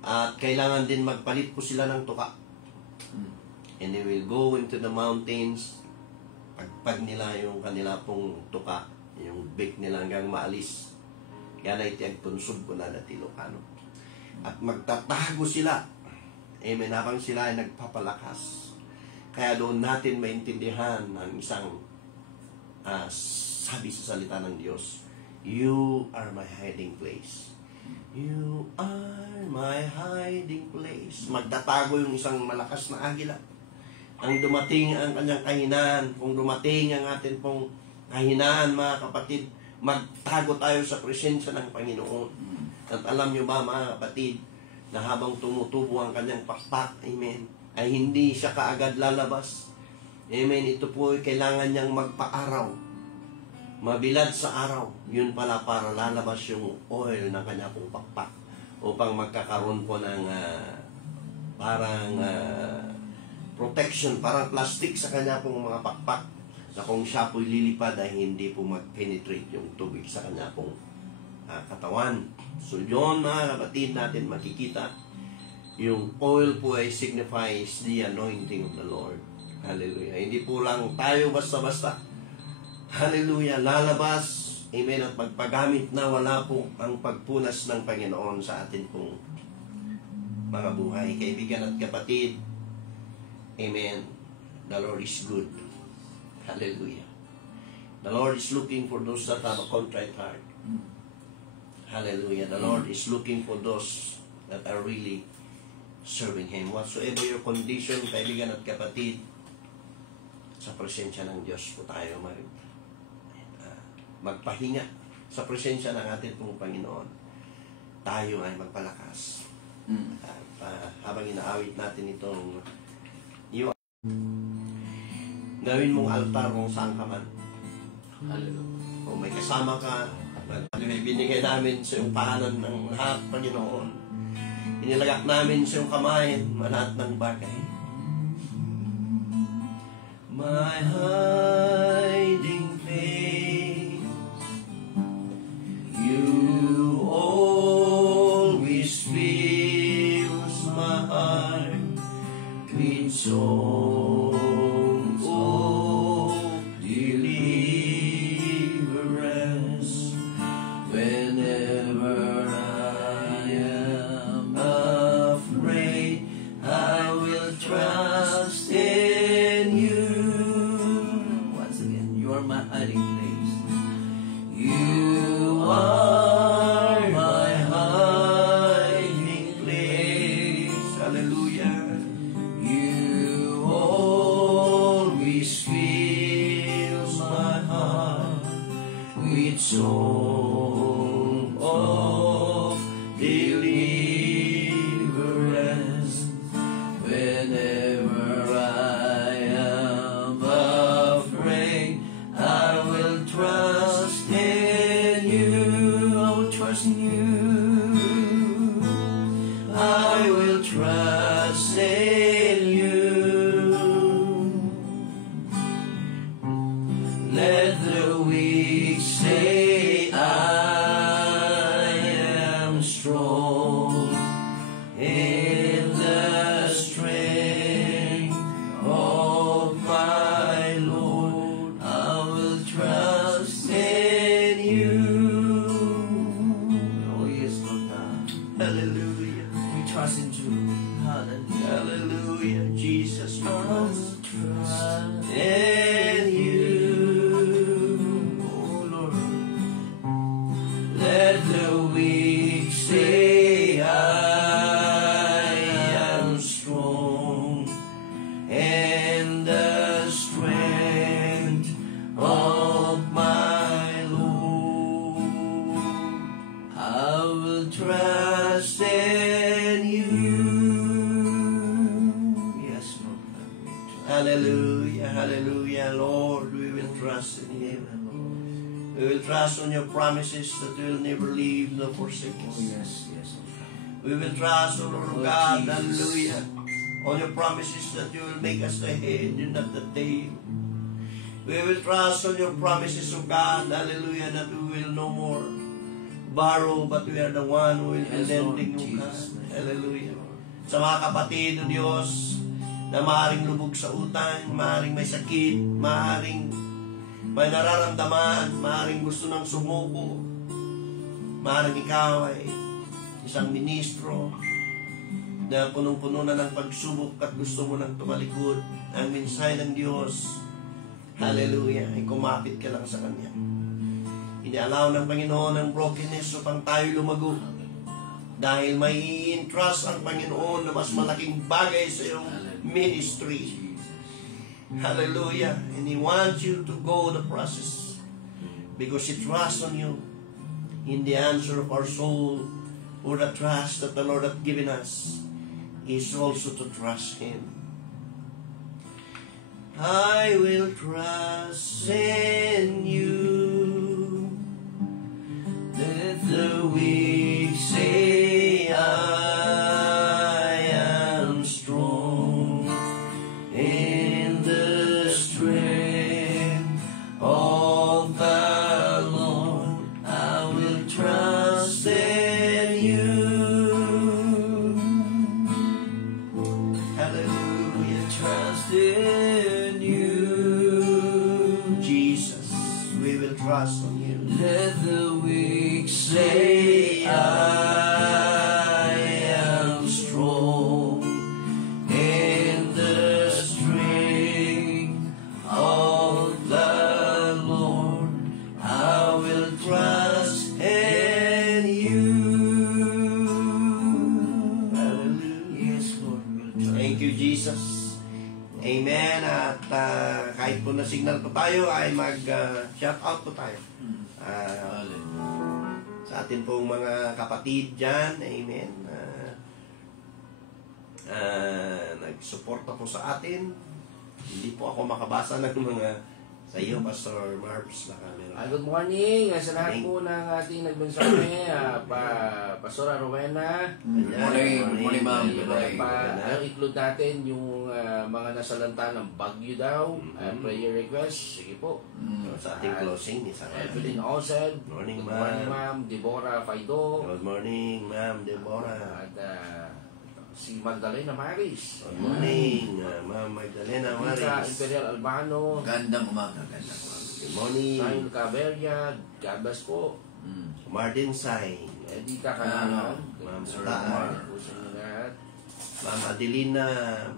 At kailangan din magpalit po sila ng tuka. And they will go into the mountains. Pagpag nila yung kanila pong tuka, yung bake nila hanggang maalis. Kaya na iti agpunsod ko na datilokano. At magtatago sila. Amen. Habang sila ay nagpapalakas. Kaya doon natin maintindihan ang isang sabi sa salita ng Diyos, you are my hiding place. You are my hiding place. Magtatago yung isang malakas na agila. Ang dumating ang kanyang kahinaan, kung dumating ang atin pong kahinaan, mga kapatid, magtago tayo sa presensya ng Panginoon. At alam nyo ba, mga kapatid, na habang tumutubo ang kanyang pakpak, amen, ay hindi siya kaagad lalabas. Amen, ito po ay kailangan niyang magpa-araw. Mabilad sa araw, yun pala para lalabas yung oil ng kanya pong pakpak upang magkakaroon po ng parang protection, parang plastic sa kanya pong mga pakpak na kung siya po'y lilipad ay hindi po mag-penetrate yung tubig sa kanya pong katawan. So yun, mga kapatid, natin makikita yung oil po ay signifies the anointing of the Lord. Hallelujah. Hindi po lang tayo basta-basta, hallelujah, lalabas, amen, at magpagamit na wala po ang pagpunas ng Panginoon sa atin pong mga buhay. Kaibigan at kapatid, amen, the Lord is good. Hallelujah. The Lord is looking for those that have a contrite heart. Hallelujah. The Lord is looking for those that are really serving Him. Whatsoever your condition, kaibigan at kapatid, sa presensya ng Diyos po tayo magpahinga sa presensya ng ating pong Panginoon. Tayo ay magpalakas. Habang inaawit natin itong gawin mong altar kung saan ka man. Hallelujah. Kung may kasama ka, binigay namin sa iyong pahanan ng lahat, Panginoon. Inilagak namin sa iyong kamay lahat ng bagay. My hiding place, you always fills my heart with songs of deliverance. Whenever I am afraid, I will trust in you. Once again, you are my hiding place. You are my hiding place. Hallelujah. You always fills my heart with song of deliverance. Whenever I am afraid, I will trust in you. I will trust in you. I will trust in you. Let the weak say I am strong in the strength of my Lord. I will trust in you. Oh yes, Lord God. Hallelujah. We trust in you. Hallelujah. Hallelujah. Jesus, we trust in you. Oh Lord. Let the weak say I am strong in the strength of my Lord. I will trust in you. Yes, Lord. Hallelujah, hallelujah, Lord. We will trust in you. We will trust on your promises that you will never leave nor forsake us. Yes, yes. We will trust, O Lord God, hallelujah, on your promises that you will make us the head and not the tail. We will trust on your promises, O God, hallelujah, that we will no more borrow, but we are the one who will be lending, O God. Hallelujah. Sa mga kapatid, O Diyos, na maaaring lubog sa utang, maaaring may sakit, maaaring may nararamdaman, maaaring gusto ng sumuko, maaaring ikaw ay isang ministro na punong-puno na ng pagsubok at gusto mo nang tumalikod. Ang mensahe ng Diyos, hallelujah, ay kumapit ka lang sa Kanya. Inialaw ng Panginoon ang brokenness upang tayo lumago. Dahil may entrust ang Panginoon na mas malaking bagay sa iyong ministry. Hallelujah. And He wants you to go the process. Because He trusts on you. In the answer of our soul, or the trust that the Lord hath given us, is also to trust Him. I will trust in you. Let the weak say I am strong in the strength of the Lord. I will trust in you. Hallelujah. Trust in you, Jesus. We will trust on you. Let the weak say I am strong in the strength of the Lord. I will trust in you. Hallelujah. Yes, Lord. Thank you, Jesus. Amen. At kahit po na signal po tayo, ay mag-shout out po tayo. Sa atin pong mga kapatid dyan, amen, nagsuporta po sa atin. Hindi po ako makabasa ng mga sa iyo, Pastor Marbs, baka meron. Good morning sa lahat po ng ating nagmensahe, Pastora Rowena. Good morning, ma'am. Good morning. I-include natin yung mga nasalanta ng bagyo daw, prayer request. Sige po. Sa ating closing, Evelyn Osed. Good morning, Good morning, ma'am. Deborah Faido. Good morning, ma'am Deborah. At si Magdalena Maris. Good morning, ma'am Magdalena Mika Maris. Imperial Albano. Gandang umaga, gandang umaga. Good morning, Sayon Caberia. God bless po. Martin Sain. Edita Kananan. Ma'am Sir Star. Mark. Puso niyo lahat. Ma'am Adelina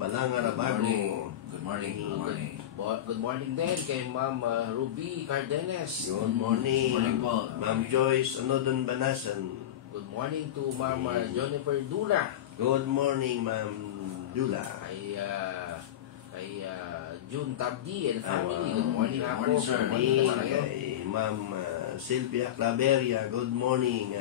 Balanga Rabago. Good morning. Good morning. Good morning din kay Ma'am Ruby Cardenas. Good morning. Good morning po. Ma'am Joyce Anodon Banasan. Good morning to Ma'am Jennifer Dula. Good morning, Ma'am Dula. Kay June Tabdi and family. Good morning Good ako. morning, sir. Good morning Morning sa kayo. kay Ma'am Sylvia Claveria. Good morning,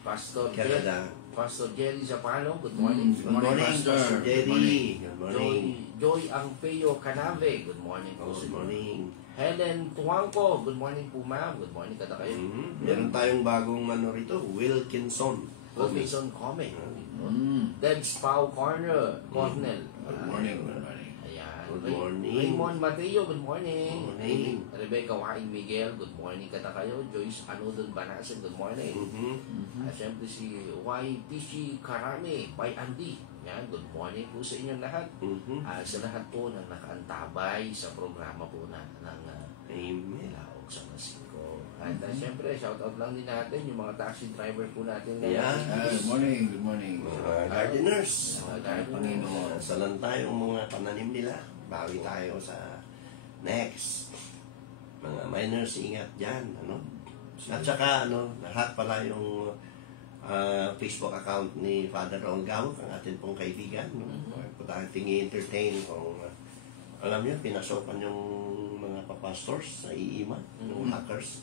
Pastor Canada. Pastor Jerry Zapano. Good morning. Good morning, Pastor. Pastor Good Jerry. morning. Good morning. Joy Angpeo Canave. Good morning po. Good morning. Helen Tuangco. Good morning po, ma'am. Good morning kada kayo. Meron tayong bagong rito, Wilkinson. Wilkinson Come. Mm. Debs Pau Cornell. Good morning. Good morning. Ayan. Good morning. Raymond Mateo, good morning. Good morning. Rebecca Waing Miguel, good morning kada kayo. Joyce Anodon Banasan, good morning. At syempre si YPC Karame by Andy. Yan, good morning po sa inyo lahat. Sa lahat po ng nakaantabay sa programa po ng Amen. Laog sa Masiko. At syempre, shoutout lang din natin yung mga taxi driver po natin. Yeah. Good morning. Good morning. Mga gardeners. Mga gardeners. Salan tayong mga pananim nila. Bawi tayo sa next. Mga miners, ingat dyan. At saka, lahat pala yung Facebook account ni Father Raul Gawok, ang atin pong kaibigan. Kung ating i-entertain kung alam niyo, pinasokan yung mga papastors sa iima, yung hackers.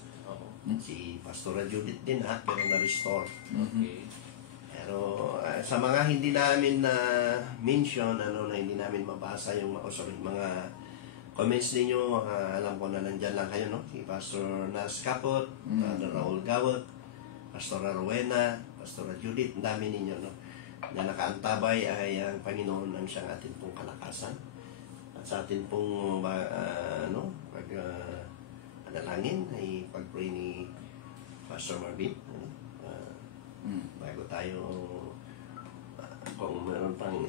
Si Pastora Judith din pero na-restore. Okay. Pero sa mga hindi namin na mention, na hindi namin mabasa yung mga comments ninyo, alam ko na nandyan lang kayo, no? Si Pastor Nas Capot, Father Raul Gawot, Pastora Rowena, Pastora Judith, ang dami ninyo, no? Na nakaantabay ay ang Panginoon ang siyang atin pong kalakasan. At sa atin pong panalangin ay pag-pray ni Pastor Marvin. Bago tayo kung meron pang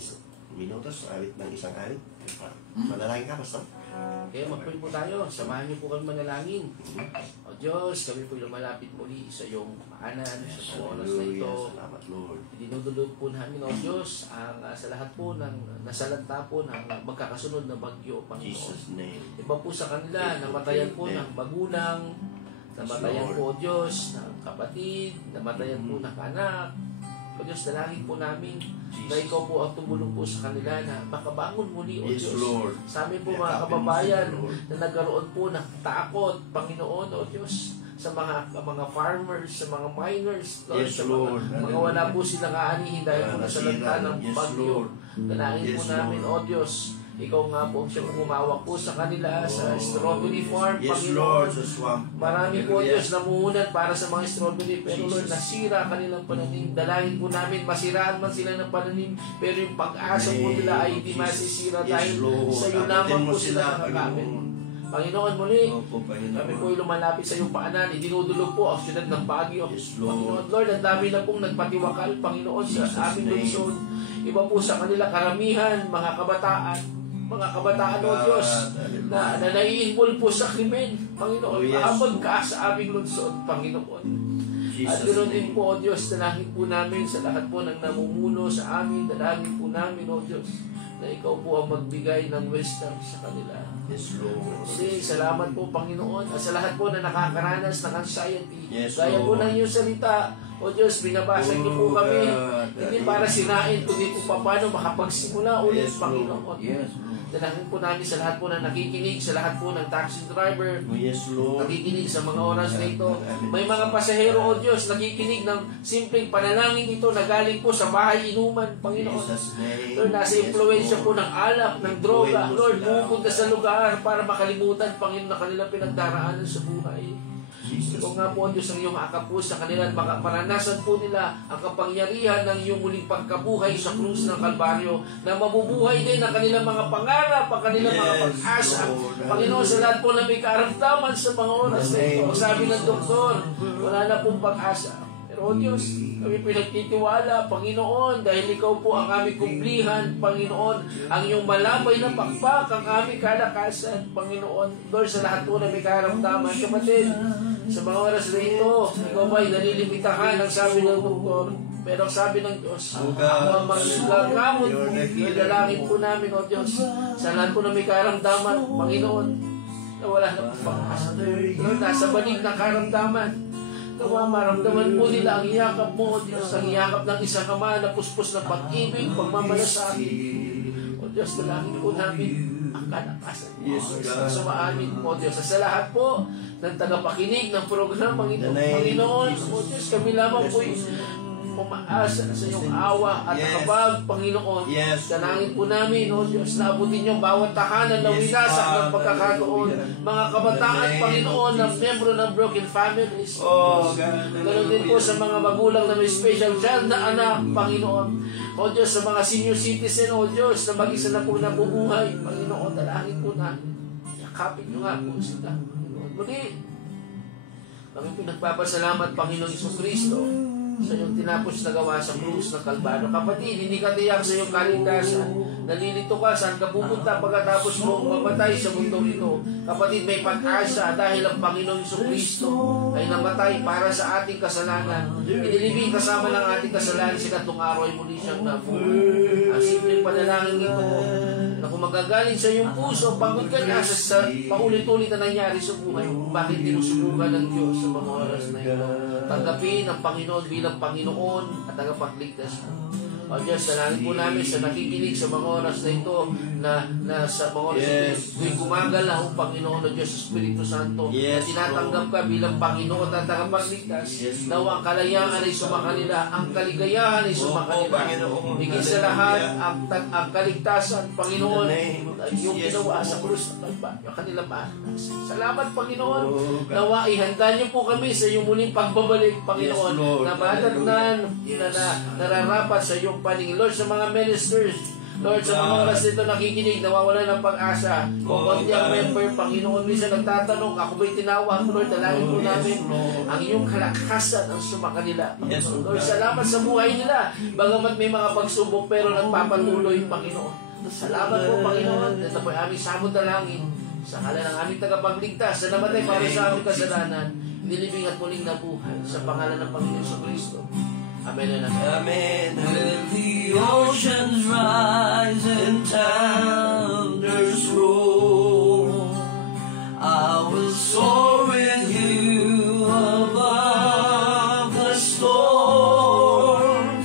minutos, awit ng isang awit. Manalangin ka, Pastor? Okay, mag-pray po tayo. Samahan niyo po kami manalangin. O Diyos, kami po lumalapit muli sa iyong maanan, sa oras na ito. Salamat, Lord. Dinudulog po namin, O Diyos, ang sa lahat po ng nasalanta po ng magkakasunod na bagyo, Panginoon. Jesus' name. Iba po sa kanila, namatayan po ng bagulang, namatayan po, O Diyos, ng kapatid, namatayan po ng anak, O Diyos, dalangin po namin na Ikaw po ang tumulong po sa kanila na makabangon muli, O Yes, Diyos. Lord. Sa amin po mga Yakapin mo kababayan sila, Lord. na nagkaroon po ng takot, Panginoon, O Diyos, sa mga farmers, sa mga miners, Lord, Yes, sa Lord. mga wala po silang aanihin dahil po nasalanta ng Yes, bagyo. Lord. Dalangin po Yes, namin, Lord. O Diyos, Ikaw nga po ang siyang humawak po sa kanila sa strawberry farm, Yes, Panginoon. Lord, sa swamp. Marami po, Hallelujah. Diyos, namuhunan para sa mga strawberry, pero Lord, Jesus. nasira kanilang pananim. Dalangin po namin, masiraan man sila ng pananim, pero yung pag-asa po nila ay hindi Jesus. masisira Yes, dahil Lord. sa iyo Abutin lamang mo po sila nakakamit. Panginoon. Panginoon, muli, Opo, Panginoon. kami po ay lumalapit sa iyong paanan, idinudulog po ang siyudad ng Baguio. Yes, Lord. Panginoon, Lord, ang dami na pong nagpatiwakal, Panginoon, sa Jesus' aming name. lungsod. Iba po sa kanila karamihan, mga kabataan, O Diyos, na nai-involve po sa krimen, Panginoon, Oh, yes. mahabag ka sa aming lungsod, Panginoon. At Jesus' ganoon din name. po, O Diyos, dalangin po namin sa lahat po ng namumuno sa amin, dalangin po namin, O Diyos, na Ikaw po ang magbigay ng wisdom sa kanila. Yes, Lord. Kasi salamat po, Panginoon, at sa lahat po na nakakaranas ng anxiety. Yes, Gaya po Lord. ng iyong salita, O Diyos, binabasa niyo po Oh, kami, God. hindi para sinain, kundi po paano makapagsimula ulit, Yes, Lord. Panginoon. Yes, Lord. Dalangin po namin sa lahat po na nakikinig, sa lahat po ng taxi driver, Oh, yes, Lord. nakikinig sa mga oras na ito. May mga pasahero, O Diyos, nakikinig ng simpleng panalangin ito na galing po sa bahay inuman, Panginoon. Jesus' name. Lord, nasa Yes, impluensya Lord. po ng alak, ng droga. Influensya Lord, sila. pupunta sa lugar para makalimutan, Panginoon, na kanilang pinagdaraanan sa buhay. Jesus' Ito nga po, Diyos, ang iyong akap po sa kanila. Maranasan po nila ang kapangyarihan ng iyong muling pagkabuhay sa krus ng Kalbaryo na mabubuhay din ang kanilang mga pangarap, ang kanilang mga Yes, pag-asa. Lord. Panginoon, sa lahat po na may karamdaman sa mga oras na ito, ang sabi ng doktor, wala na pong pag-asa. Pero, O Diyos, kami pinagtitiwala, Panginoon, dahil Ikaw po ang aming kumplihan, Panginoon, ang iyong malabay na pakpak, ang aming kalakasan, Panginoon. Lord, sa lahat po na may karamdaman, kapatid, sa mga oras na ito, Ikaw ba'y nalilimitahan ang sabi ng doktor? Pero ang sabi ng Diyos, Oh, God. ako ang magagamot po, You're the healer. dalangin po namin, O Diyos, sa lahat po na may karamdaman, Panginoon, na wala na pong pag-asa. Lord, nasa banig ng karamdaman, nawa maramdaman po nila ang iyakap mo, O Diyos, ang iyakap ng isang ama na puspos ng pag-ibig, pagmamalasakit. O Diyos, dalangin po namin ang kalakasan mo. Yes, God. Sa maamin po, O Diyos. Sa lahat po ng tagapakinig ng programa ito, The name of Panginoon, Jesus. O Diyos, kami lamang Yes, po Lord. umaasa sa iyong awa at Yes. habag, Panginoon. Yes, Dalangin po namin, O Diyos, na abutin niyo bawat tahanan na Yes, winasak ng Father. pagkakataon. Hallelujah. Mga kabataan, The name Panginoon, of na Jesus. membro ng broken families. Oh, God. Ganon din po sa mga magulang na may special child na anak, Panginoon. O Diyos, sa mga senior citizen, O Diyos, na mag-isa na po nabubuhay, Panginoon, dalangin po namin. Yakapin niyo nga po sila, Panginoon. Muli, kami po nagpapasalamat, Panginoon Jesucristo, sa iyong tinapos na gawa sa krus ng Kalbaryo. Kapatid, hindi ka tiyak sa iyong kaligtasan. Nalilito ka saan ka pupunta pagkatapos mong mamatay sa mundo ito. Kapatid, may pag-asa dahil ang Panginoon Jesucristo ay namatay para sa ating kasalanan. Inilibing kasama ng ating kasalanan, sikatong araw ay muli siyang nabuhay. Ang simpleng panalangin ito na kung magagaling sa iyong puso, pagod ka na sa paulit-ulit na nangyari sa buhay, bakit tinusubukan ng Diyos sa mga oras na ito? Tanggapin ang Panginoon bilang Panginoon at tagapagligtas mo. O Diyos, dalangin po namin sa nakikinig sa mga oras na ito na sa mga oras na Yes. ito, tuwing gumagal na ang Panginoon o Diyos Espiritu Santo Yes, na tinatanggap ka bilang Panginoon at tagapagligtas. Yes, Nawa ang kalayaan ay sumakanila, ang kaligayahan ay sumakanila. Panginoon. Higit sa lahat, ang kaligtasan, Panginoon, In the name of ay yung Jesus. ginawa sa krus ng Kalbaryo, kanila maalas. Salamat, Panginoon. Oh, God. Nawa, ihanda niyo po kami sa iyong muling pagbabalik, Panginoon, Yes, Lord. na madatnan, Yes. na nararapat sa iyong paningin. Lord, sa mga ministers, Lord, sa mga God. oras nito nakikinig, nawawala ng pag-asa. Kung Oh, konti ang God. member, Panginoon, minsan nagtatanong, ako ba'y tinawag, Lord, dalangin po Oh, yes, namin Lord. ang iyong kalakasan ang sumakanila. Yes, Panginoon. oh, Lord, God. salamat sa buhay nila. Bagamat may mga pagsubok, pero nagpapatuloy, Panginoon. Salamat po, Panginoon. Ito po ay aming samod dalangin sa ngalan ng aming tagapagligtas na namatay para sa aming kasalanan, nilibing at muling nabuhay sa pangalan ng Panginoon Jesucristo. Amen and amen. Amen. When the oceans rise and thunders roar, I will soar with you above the storms.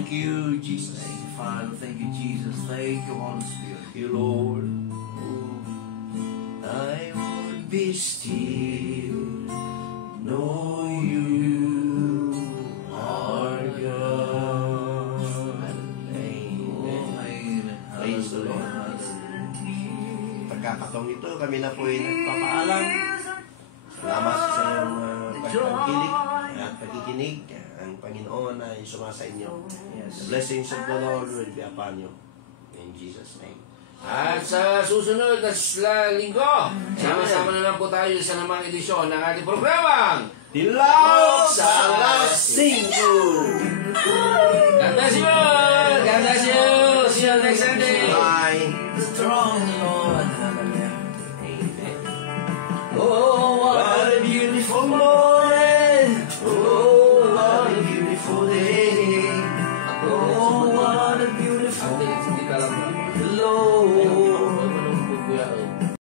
Thank you, Jesus. Thank you, Father. Thank you, Jesus. Thank you, Holy Spirit. Thank you, Lord. I would be still, know you are God. Amen. Praise the Lord. Pagkakataong ito, kami na po ay nagpapaalam. Salamat sa iyong pagkikinig at pagkikinig. Ang Panginoon ay sumasa inyo. The blessings of the Lord will be upon you. In Jesus' name. At sa susunod na linggo, sama-sama na lang po tayo sa namang edisyon ng ating programang Dilaw sa alas 5! God bless you! God bless you! See you next Sunday!